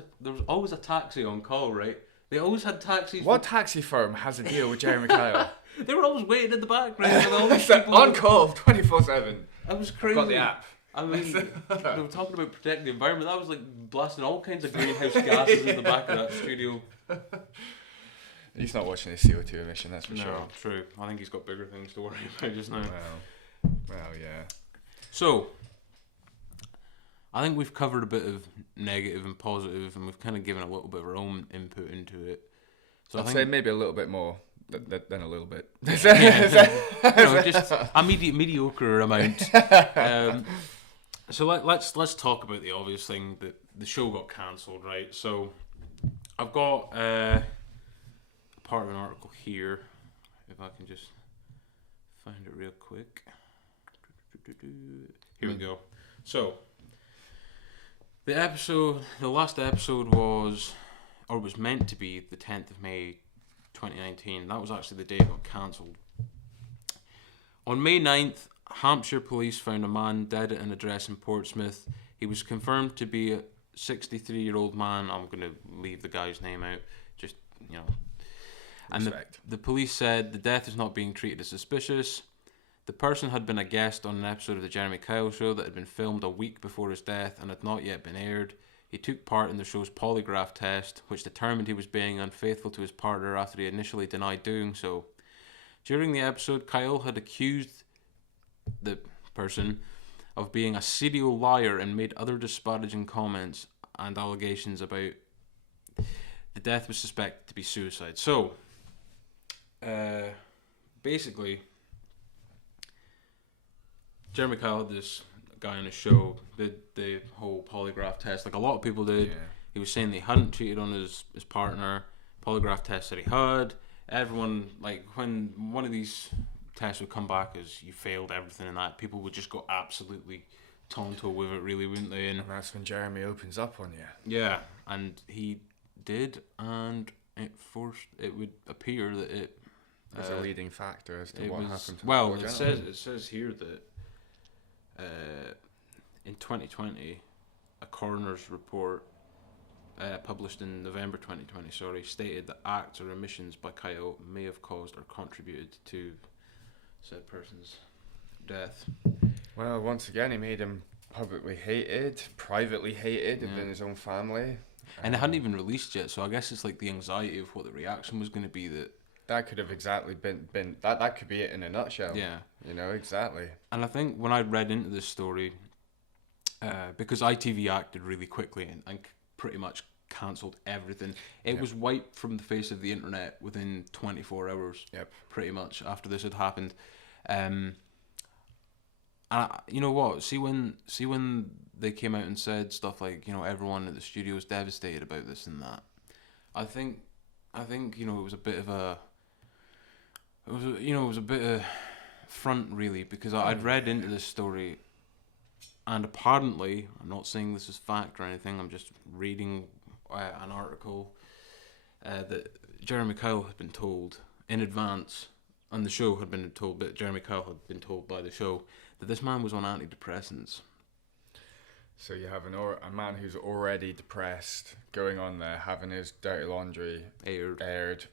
a taxi on call, right? They always had taxis. What taxi firm has a deal with Jeremy Kyle? They were always waiting in the background with all these people On call 24/7. That was crazy. Got the app. I mean, they were talking about protecting the environment. That was like blasting all kinds of greenhouse gases in the back of that studio. He's not watching his CO2 emission, that's for sure. No, true. I think he's got bigger things to worry about just now. Well, yeah. So, I think we've covered a bit of negative and positive, and we've kind of given a little bit of our own input into it. So I'd say maybe a little bit more than a little bit. Just a mediocre amount. So let's talk about the obvious thing, that the show got cancelled, right? So I've got part of an article here, if I can just find it real quick. Here we go. So the last episode was meant to be the 10th of May 2019. That was actually the day it got cancelled. On May 9th, Hampshire police found a man dead at an address in Portsmouth. He was confirmed to be a 63-year-old man. I'm going to leave the guy's name out, just, you know. And the police said the death is not being treated as suspicious. The person had been a guest on an episode of the Jeremy Kyle Show that had been filmed a week before his death and had not yet been aired. He took part in the show's polygraph test, which determined he was being unfaithful to his partner after he initially denied doing so. During the episode, Kyle had accused the person of being a serial liar and made other disparaging comments and allegations about the death was suspected to be suicide. So, basically, Jeremy Kyle had this guy on his show, did the whole polygraph test, like a lot of people did. Yeah. He was saying they hadn't cheated on his partner. Polygraph test that he had. Everyone, like, when one of these tests would come back as you failed everything and that, people would just go absolutely tonto with it, really, wouldn't they? And that's when Jeremy opens up on you. Yeah, and he did, and it would appear that it was a leading factor as to what happened to well, it says here that in 2020, a coroner's report published in November 2020, stated that acts or omissions by Kyle may have caused or contributed to said person's death. Well, once again, he made him publicly hated, privately hated within his own family. And it hadn't even released yet, so I guess it's like the anxiety of what the reaction was going to be that could have exactly been that could be it in a nutshell. Yeah. You know, exactly. And I think when I read into this story, because ITV acted really quickly and pretty much cancelled everything, it was wiped from the face of the internet within 24 hours. Yep. Pretty much after this had happened. And you know what? See when they came out and said stuff like, you know, everyone at the studio is devastated about this and that. I think you know, it was a bit of front, really, because I'd read into this story, and apparently, I'm not saying this is fact or anything, I'm just reading an article that Jeremy Kyle had been told in advance, and the show had been told, but Jeremy Kyle had been told by the show that this man was on antidepressants. So you have a man who's already depressed going on there, having his dirty laundry aired.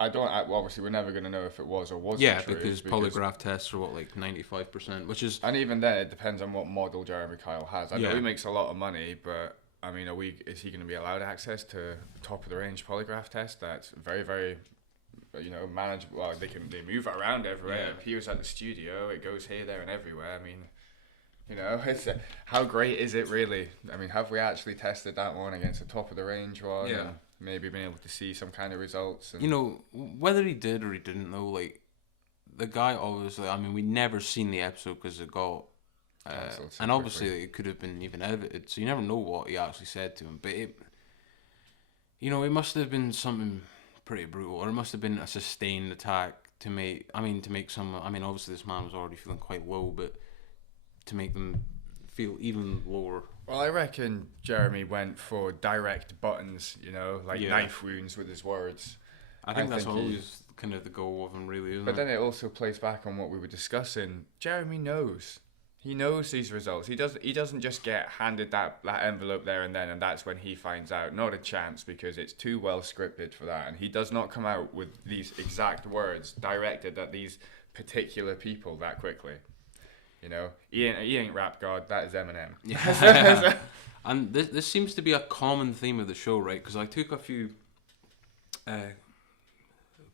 Obviously, we're never going to know if it was or wasn't true. Yeah, because polygraph tests are like 95%, which is... And even then, it depends on what model Jeremy Kyle has. I know he makes a lot of money, but I mean, is he going to be allowed access to top of the range polygraph test? That's very, very, you know, manageable. Well, they move it around everywhere. Yeah. It appears at the studio. It goes here, there, and everywhere. I mean, you know, how great is it really? I mean, have we actually tested that one against the top of the range one? Yeah. And maybe been able to see some kind of results. And... You know, whether he did or he didn't, though, like, the guy obviously, I mean, we never seen the episode because it got... and obviously it could have been even edited, so you never know what he actually said to him. But You know, it must have been something pretty brutal, or it must have been a sustained attack to make some. I mean, obviously this man was already feeling quite low, but to make them feel even lower. Well, I reckon Jeremy went for direct buttons, like Yeah. knife wounds with his words. I think that's think he- always kind of the goal of him, really, isn't But it? then it also plays back on what we were discussing. Jeremy knows. He knows these results. He doesn't just get handed that envelope there and then, and that's when he finds out. Not a chance, because it's too well scripted for that. And he does not come out with these exact words directed at these particular people that quickly. He ain't rap god. That is Eminem. Yeah. And this seems to be a common theme of the show, right? Because I took a few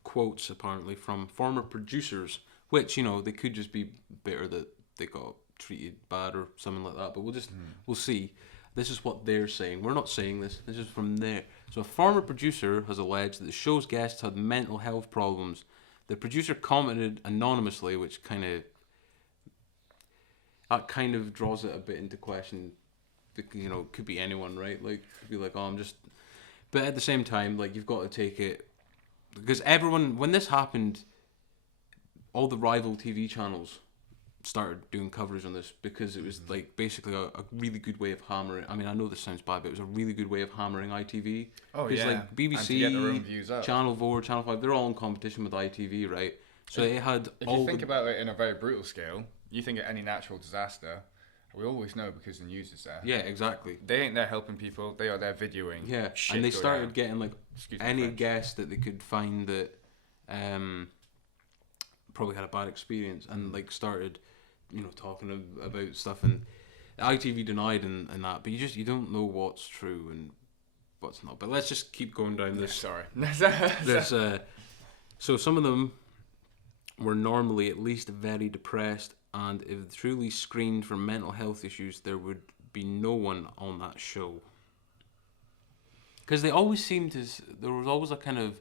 quotes, apparently, from former producers, which, they could just be bitter that they got treated bad or something like that, but we'll see. This is what they're saying. We're not saying this. This is from there. So a former producer has alleged that the show's guests had mental health problems. The producer commented anonymously, which kind of draws it a bit into question. It could be anyone, right? Like, could be like, oh, I'm just... But at the same time, like, you've got to take it... Because everyone... When this happened, all the rival TV channels started doing coverage on this, because it was, like, basically a really good way of hammering... I mean, I know this sounds bad, but it was a really good way of hammering ITV. Oh, Because, yeah. like, BBC, And to get their own views up. Channel 4, Channel 5, they're all in competition with ITV, right? So it had If all you think about it in a very brutal scale, you think of any natural disaster, we always know because the news is there. Yeah, exactly. They ain't there helping people. They are there videoing. Yeah, shit and they go started down. getting, like, Excuse my any French. guest that they could find that probably had a bad experience, and, like, started, talking about stuff, and ITV denied and that, but you don't know what's true and what's not. But let's just keep going down this. Sorry. There's so some of them were normally at least very depressed, and if truly screened for mental health issues, there would be no one on that show. Because they always seemed to... There was always a kind of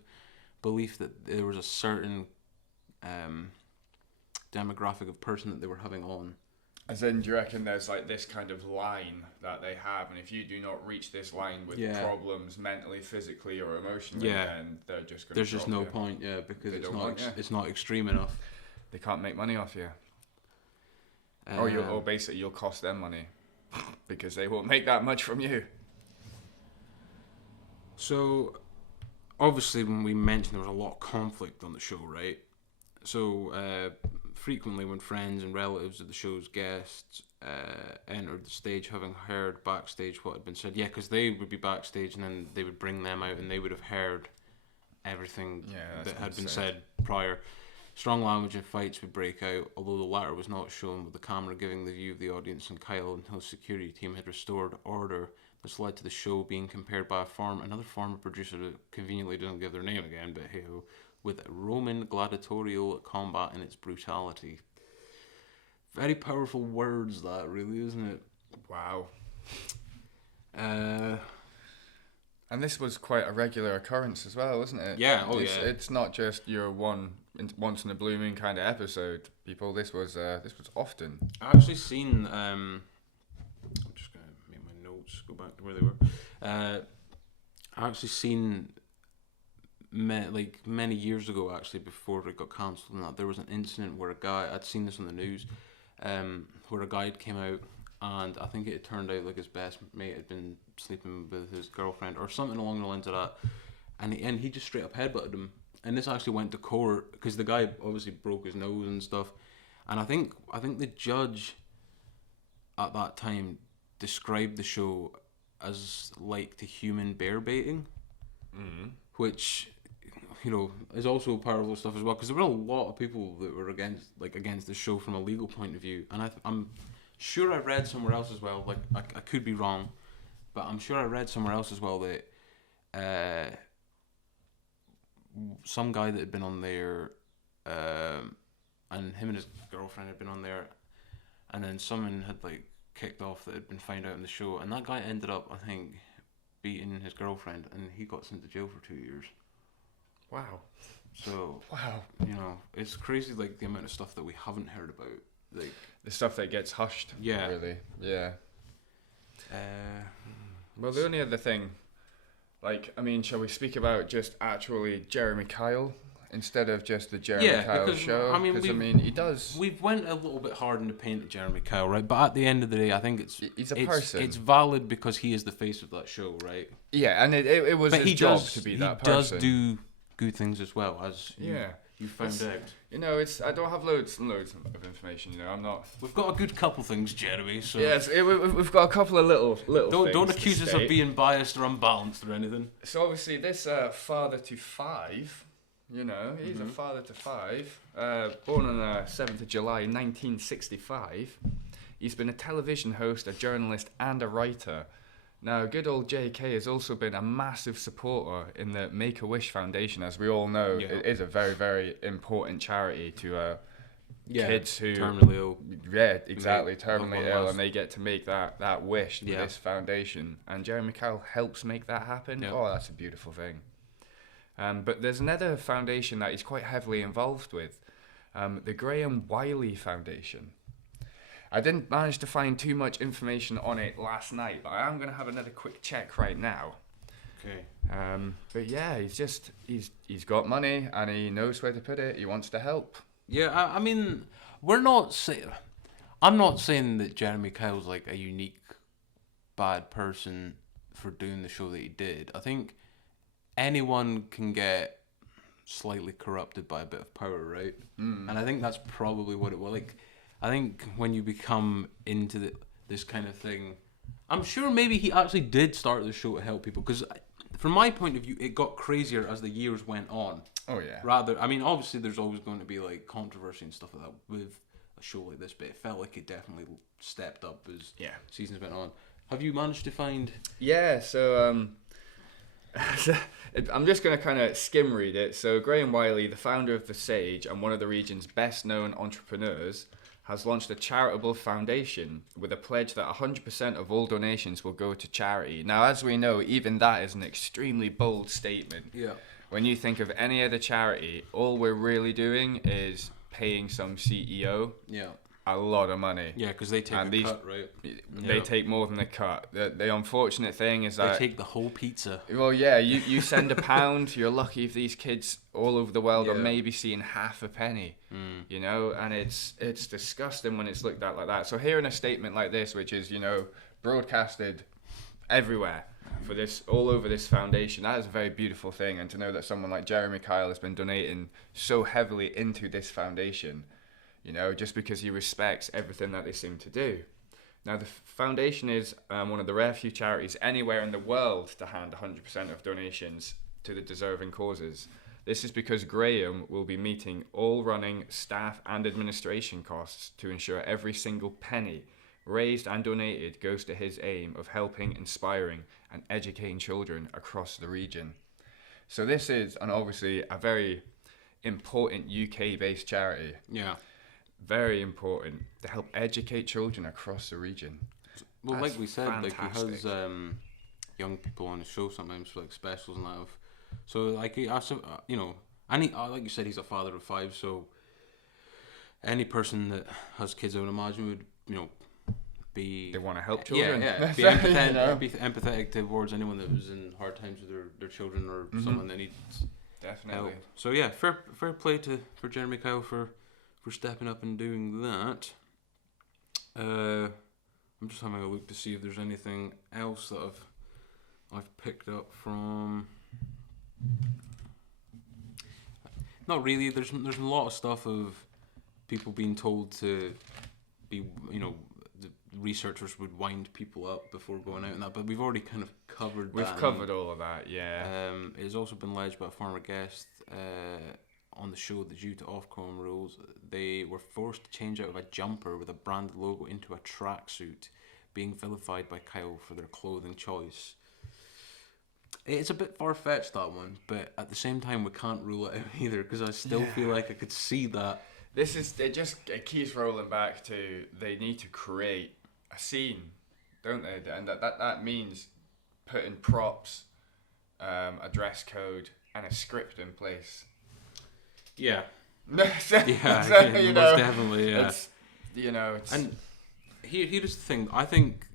belief that there was a certain demographic of person that they were having on. As in, do you reckon there's like this kind of line that they have, and if you do not reach this line with problems mentally, physically, or emotionally, then they're just going to There's just no you. point, because They it's don't not want you. it's not extreme enough. They can't make money off you. Or basically you'll cost them money because they won't make that much from you. So, obviously, when we mentioned there was a lot of conflict on the show, right? So, frequently when friends and relatives of the show's guests entered the stage, having heard backstage what had been said, because they would be backstage and then they would bring them out and they would have heard everything that had been said prior. Strong language and fights would break out, although the latter was not shown, with the camera giving the view of the audience and Kyle until his security team had restored order. This led to the show being compared by another former producer that conveniently doesn't give their name again, but hey-ho, with Roman gladiatorial combat and its brutality. Very powerful words, that really, isn't it? Wow. And this was quite a regular occurrence as well, wasn't it? Yeah, It's not just your once in a blue moon kind of episode, people. This was often. I actually seen. I'm just gonna make my notes go back to where they were. I actually seen. Many years ago, actually, before it got cancelled, and that there was an incident where I'd seen this on the news, where a guy came out, and I think it turned out like his best mate had been sleeping with his girlfriend or something along the lines of that, and he just straight up headbutted him. And this actually went to court because the guy obviously broke his nose and stuff, and I think the judge at that time described the show as like to human bear baiting, which is also powerful stuff as well, because there were a lot of people that were against the show from a legal point of view, and I'm sure I read somewhere else as well, like I could be wrong, but I'm sure I read somewhere else as well that some guy that had been on there, and him and his girlfriend had been on there, and then someone had like kicked off that had been found out in the show, and that guy ended up, I think, beating his girlfriend, and he got sent to jail for 2 years. Wow. So, wow, it's crazy, like, the amount of stuff that we haven't heard about. Like, the stuff that gets hushed. Yeah. Really. Yeah. Well, the only other thing, Like, I mean, shall we speak about just actually Jeremy Kyle instead of just the Jeremy Kyle show? I mean, he does. We've went a little bit hard in the paint at Jeremy Kyle, right? But at the end of the day, I think he's a person. It's valid because he is the face of that show, right? Yeah, and it was his job to be that person. He does do good things as well, as you found out. You know, I don't have loads and loads of information. You know, I'm not. We've got a good couple things, Jeremy. So yes, we've got a couple of little. Don't accuse us of being biased or unbalanced or anything. So obviously, this father to five. You know, he's a father to five. Born on the 7th of July, 1965. He's been a television host, a journalist, and a writer. Now, good old JK has also been a massive supporter in the Make-A-Wish Foundation. As we all know, it is a very, very important charity to kids who... terminally ill. Yeah, exactly, terminally ill, and they get to make that wish to this foundation. And Jeremy Kyle helps make that happen. Yeah. Oh, that's a beautiful thing. But there's another foundation that he's quite heavily involved with, the Graham Wiley Foundation. I didn't manage to find too much information on it last night, but I am going to have another quick check right now. Okay. But yeah, he's got money and he knows where to put it. He wants to help. Yeah, I mean, I'm not saying that Jeremy Kyle's like a unique bad person for doing the show that he did. I think anyone can get slightly corrupted by a bit of power, right? And I think that's probably what it was. Like, I think when you become into this kind of thing, I'm sure maybe he actually did start the show to help people, because from my point of view, it got crazier as the years went on. Oh yeah. I mean, obviously there's always going to be like controversy and stuff like that with a show like this, but it felt like it definitely stepped up as seasons went on. Have you managed to find? Yeah, so I'm just going to kind of skim read it. So Graham Wiley, the founder of The Sage and one of the region's best known entrepreneurs, has launched a charitable foundation with a pledge that 100% of all donations will go to charity. Now, as we know, even that is an extremely bold statement. Yeah. When you think of any other charity, all we're really doing is paying some CEO a lot of money. Yeah, because they take a cut, right? They take more than a cut. The unfortunate thing is that... They take the whole pizza. Well, yeah, you send £1, you're lucky if these kids all over the world are maybe seeing half a penny, you know? And it's disgusting when it's looked at like that. So hearing a statement like this, which is, you know, broadcasted everywhere for this, all over this foundation, that is a very beautiful thing. And to know that someone like Jeremy Kyle has been donating so heavily into this foundation, you know, just because he respects everything that they seem to do. Now, the foundation is one of the rare few charities anywhere in the world to hand 100% of donations to the deserving causes. This is because Graham will be meeting all running, staff and administration costs to ensure every single penny raised and donated goes to his aim of helping, inspiring and educating children across the region. So this is, and obviously, a very important UK-based charity. Yeah. Very important to help educate children across the region. Well, That's like we said, fantastic. like he has young people on the show sometimes for like specials and that. So like he has, you know, and he, like you said, he's a father of 5. So any person that has kids, I would imagine, would, you know, they want to help children. Be empathetic, you know? Be empathetic towards anyone that was in hard times with their children or someone that needs definitely help. So yeah, fair play for Jeremy Kyle for stepping up and doing that. I'm just having a look to see if there's anything else that I've picked up from. Not really. There's a lot of stuff of people being told to be, you know, the researchers would wind people up before going out and that, but we've already kind of covered that. We've covered all of that, yeah. It has also been alleged by a former guest on the show that due to Ofcom rules, they were forced to change out of a jumper with a brand logo into a tracksuit, being vilified by Kyle for their clothing choice. It's a bit far-fetched, that one, but at the same time we can't rule it out either, because I still feel like I could see that. It keeps rolling back to they need to create a scene, don't they? And that means putting props, a dress code, and a script in place. Yeah. So, yeah, most definitely, yeah. It's, and here's the thing. I think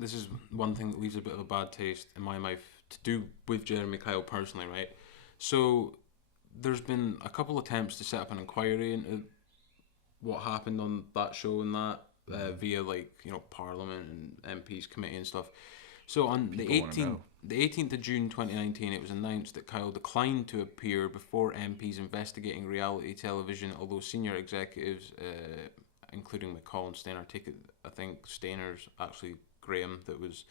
this is one thing that leaves a bit of a bad taste in my mouth to do with Jeremy Kyle personally, right? So there's been a couple attempts to set up an inquiry into what happened on that show and that via Parliament and MPs committee and stuff. So on the 18th of June 2019, it was announced that Kyle declined to appear before MPs investigating reality television, although senior executives, including McCall and Stainer, I think Stainer's actually Graham, that was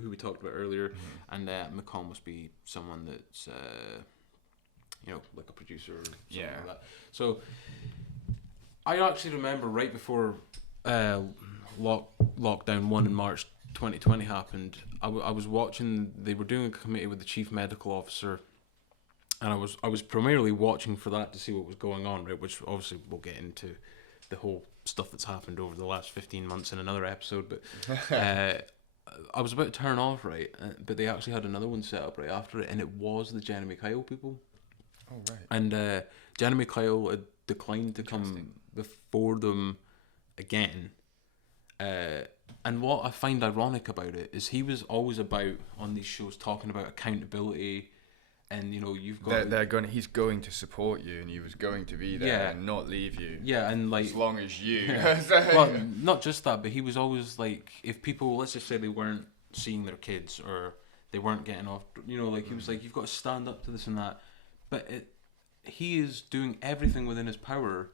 who we talked about earlier, and McCall must be someone that's like a producer or something like that. So I actually remember right before lockdown 1 in March 2020 happened, I was watching, they were doing a committee with the chief medical officer, and I was primarily watching for that to see what was going on, right, which obviously we'll get into the whole stuff that's happened over the last 15 months in another episode, but I was about to turn off, right, but they actually had another one set up right after it, and it was the Jeremy Kyle people. Oh, right. And Jeremy Kyle had declined to come before them again. And what I find ironic about it is he was always about, on these shows, talking about accountability, and you've got he's going to support you, and he was going to be there and not leave you. Yeah, and as long as you. Well, not just that, but he was always like, if people, let's just say they weren't seeing their kids or they weren't getting off, he was like, you've got to stand up to this and that, but he is doing everything within his power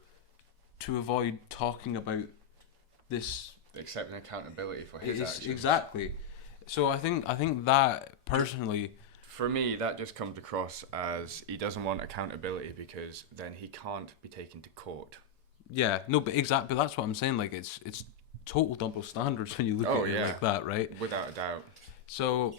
to avoid talking about this. Accepting accountability for his actions. Exactly. So I think that personally, for me, that just comes across as he doesn't want accountability because then he can't be taken to court. Yeah, no, but exactly. But that's what I'm saying. Like it's total double standards when you look at it like that, right? Without a doubt. So,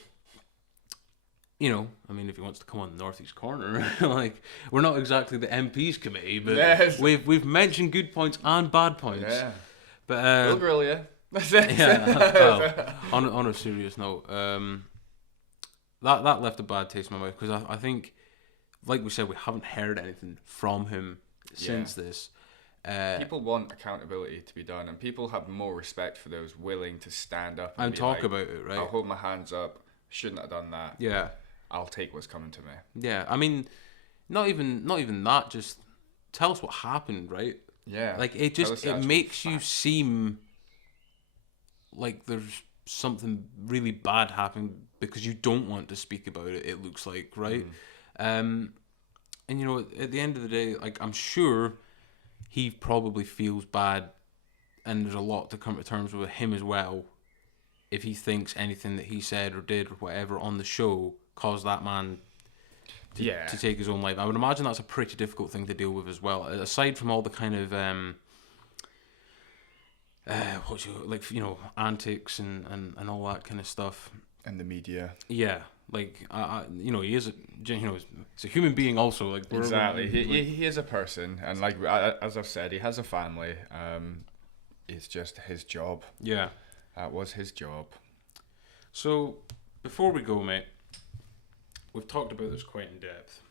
I mean, if he wants to come on the Northeast Corner, like we're not exactly the MPs committee, but we've mentioned good points and bad points. Yeah. But we'll grill you. Yeah. Well, on a serious note, that left a bad taste in my mouth because I think, like we said, we haven't heard anything from him since this. People want accountability to be done, and people have more respect for those willing to stand up and talk about it. Right? I'll hold my hands up. Shouldn't have done that. Yeah. I'll take what's coming to me. Yeah. I mean, not even that. Just tell us what happened, right? Yeah. Like it makes you seem like there's something really bad happening because you don't want to speak about it. It looks like, right? And at the end of the day, like I'm sure he probably feels bad, and there's a lot to come to terms with him as well. If he thinks anything that he said or did or whatever on the show caused that man to take his own life, I would imagine that's a pretty difficult thing to deal with as well. Aside from all the kind of antics and all that kind of stuff, and the media. Yeah, like he is he's a human being also. Like exactly, he is a person, and like as I've said, he has a family. It's just his job. Yeah, that was his job. So before we go, mate. We've talked about this quite in depth,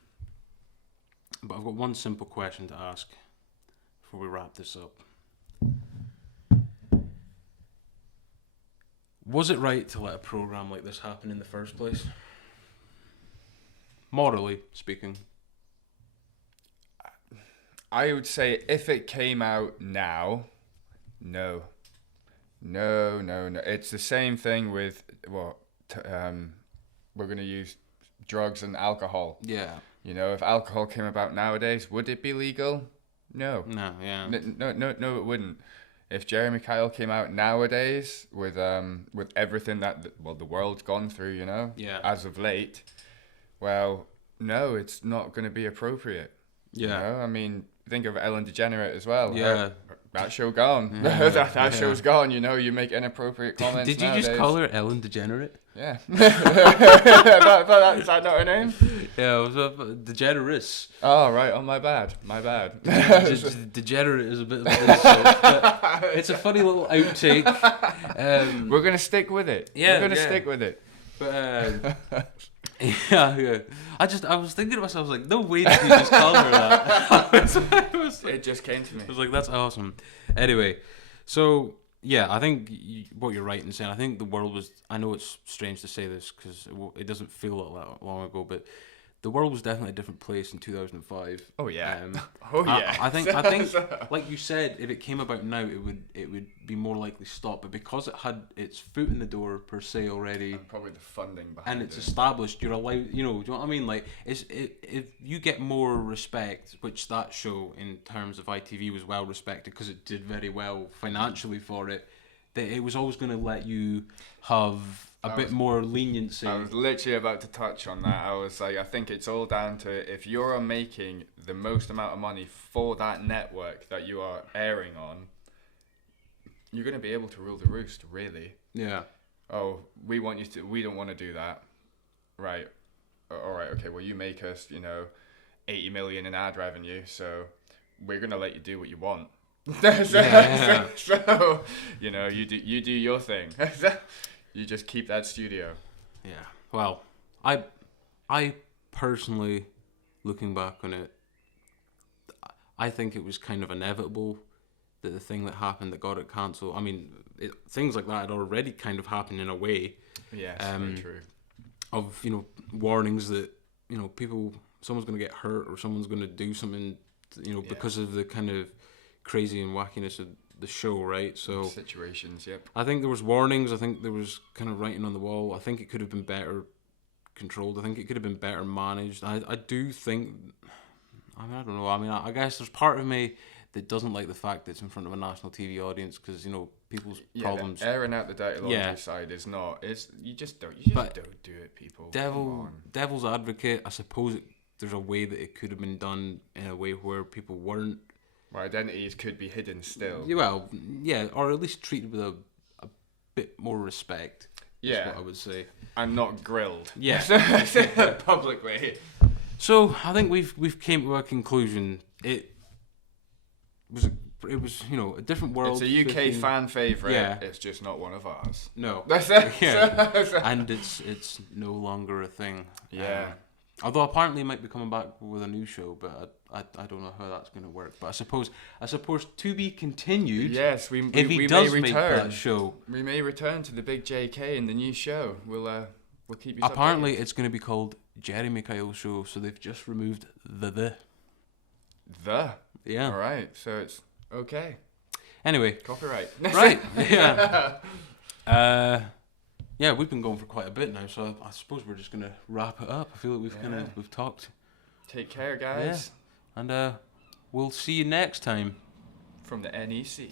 but I've got one simple question to ask before we wrap this up. Was it right to let a program like this happen in the first place? Morally speaking. I would say if it came out now, no. It's the same thing with we're going to use drugs and alcohol. Yeah. If alcohol came about nowadays, would it be legal? No. No, yeah. No, it wouldn't. If Jeremy Kyle came out nowadays with everything that the world's gone through, as of late, well, no, it's not going to be appropriate. Yeah. I mean, think of Ellen DeGeneres as well. Yeah. That show gone. that show's gone. You make inappropriate comments. Did you nowadays. Just call her Ellen DeGenerate? Yeah. Is that not her name? Yeah, it was DeGeneres. Oh, right. Oh, my bad. Degenerate is a bit of an insult, but it's a funny little outtake. We're going to stick with it. Yeah, we're going to stick with it. But, yeah. I was thinking to myself, I was like, no way did you just call her that. It just came to me. I was like, that's awesome. Anyway, so, Yeah, I think what you're right in saying. I think the world was. I know it's strange to say this because it doesn't feel that long ago, but the world was definitely a different place in 2005. Oh yeah. Oh yeah. I think like you said, if it came about now, it would be more likely stopped. But because it had its foot in the door per se already, and probably the funding behind and it's established, you're allowed. You know, do you know what I mean? Like, if you get more respect, which that show in terms of ITV was well respected because it did very well financially for it. That it was always going to let you have a bit more leniency. I was literally about to touch on that. I was like, I think it's all down to if you're making the most amount of money for that network that you are airing on, you're going to be able to rule the roost, really. Yeah. Oh, we don't want to do that. Right. All right. Okay. Well, you make us, 80 million in ad revenue, so we're going to let you do what you want. So, you do your thing. You just keep that studio. Yeah. Well, I personally, looking back on it, I think it was kind of inevitable that the thing that happened that got it cancelled. I mean, things like that had already kind of happened in a way. Yes, very true. Of warnings that someone's going to get hurt or someone's going to do something, because of the kind of crazy and wackiness of the show, right? So situations, yep. I think there was warnings. I think there was kind of writing on the wall. I think it could have been better controlled. I think it could have been better managed. I do think. I don't know. I guess there's part of me that doesn't like the fact that it's in front of a national TV audience because people's problems. Airing out the dirty laundry side is not. You just don't do it, people. Devil's advocate. I suppose there's a way that it could have been done in a way where people weren't. Where identities could be hidden still. Well, yeah, or at least treated with a bit more respect. Yeah, is what I would say, and not grilled. Yeah, publicly. So I think we've came to a conclusion. It was a different world. It's a UK fan favourite. Yeah. It's just not one of ours. No. That's it. Yeah. And it's no longer a thing. Yeah. Although apparently it might be coming back with a new show, but I don't know how that's going to work. But I suppose to be continued. Yes, we may return. Make that show, we may return to the big JK in the new show. We'll keep you. Apparently, it's going to be called Jerry McKyle Show. So they've just removed the. Yeah. All right. So it's okay. Anyway. Copyright. Right. Yeah. Yeah, we've been going for quite a bit now, so I suppose we're just gonna wrap it up. I feel like we've talked. Take care, guys. Yeah. And we'll see you next time from the NEC.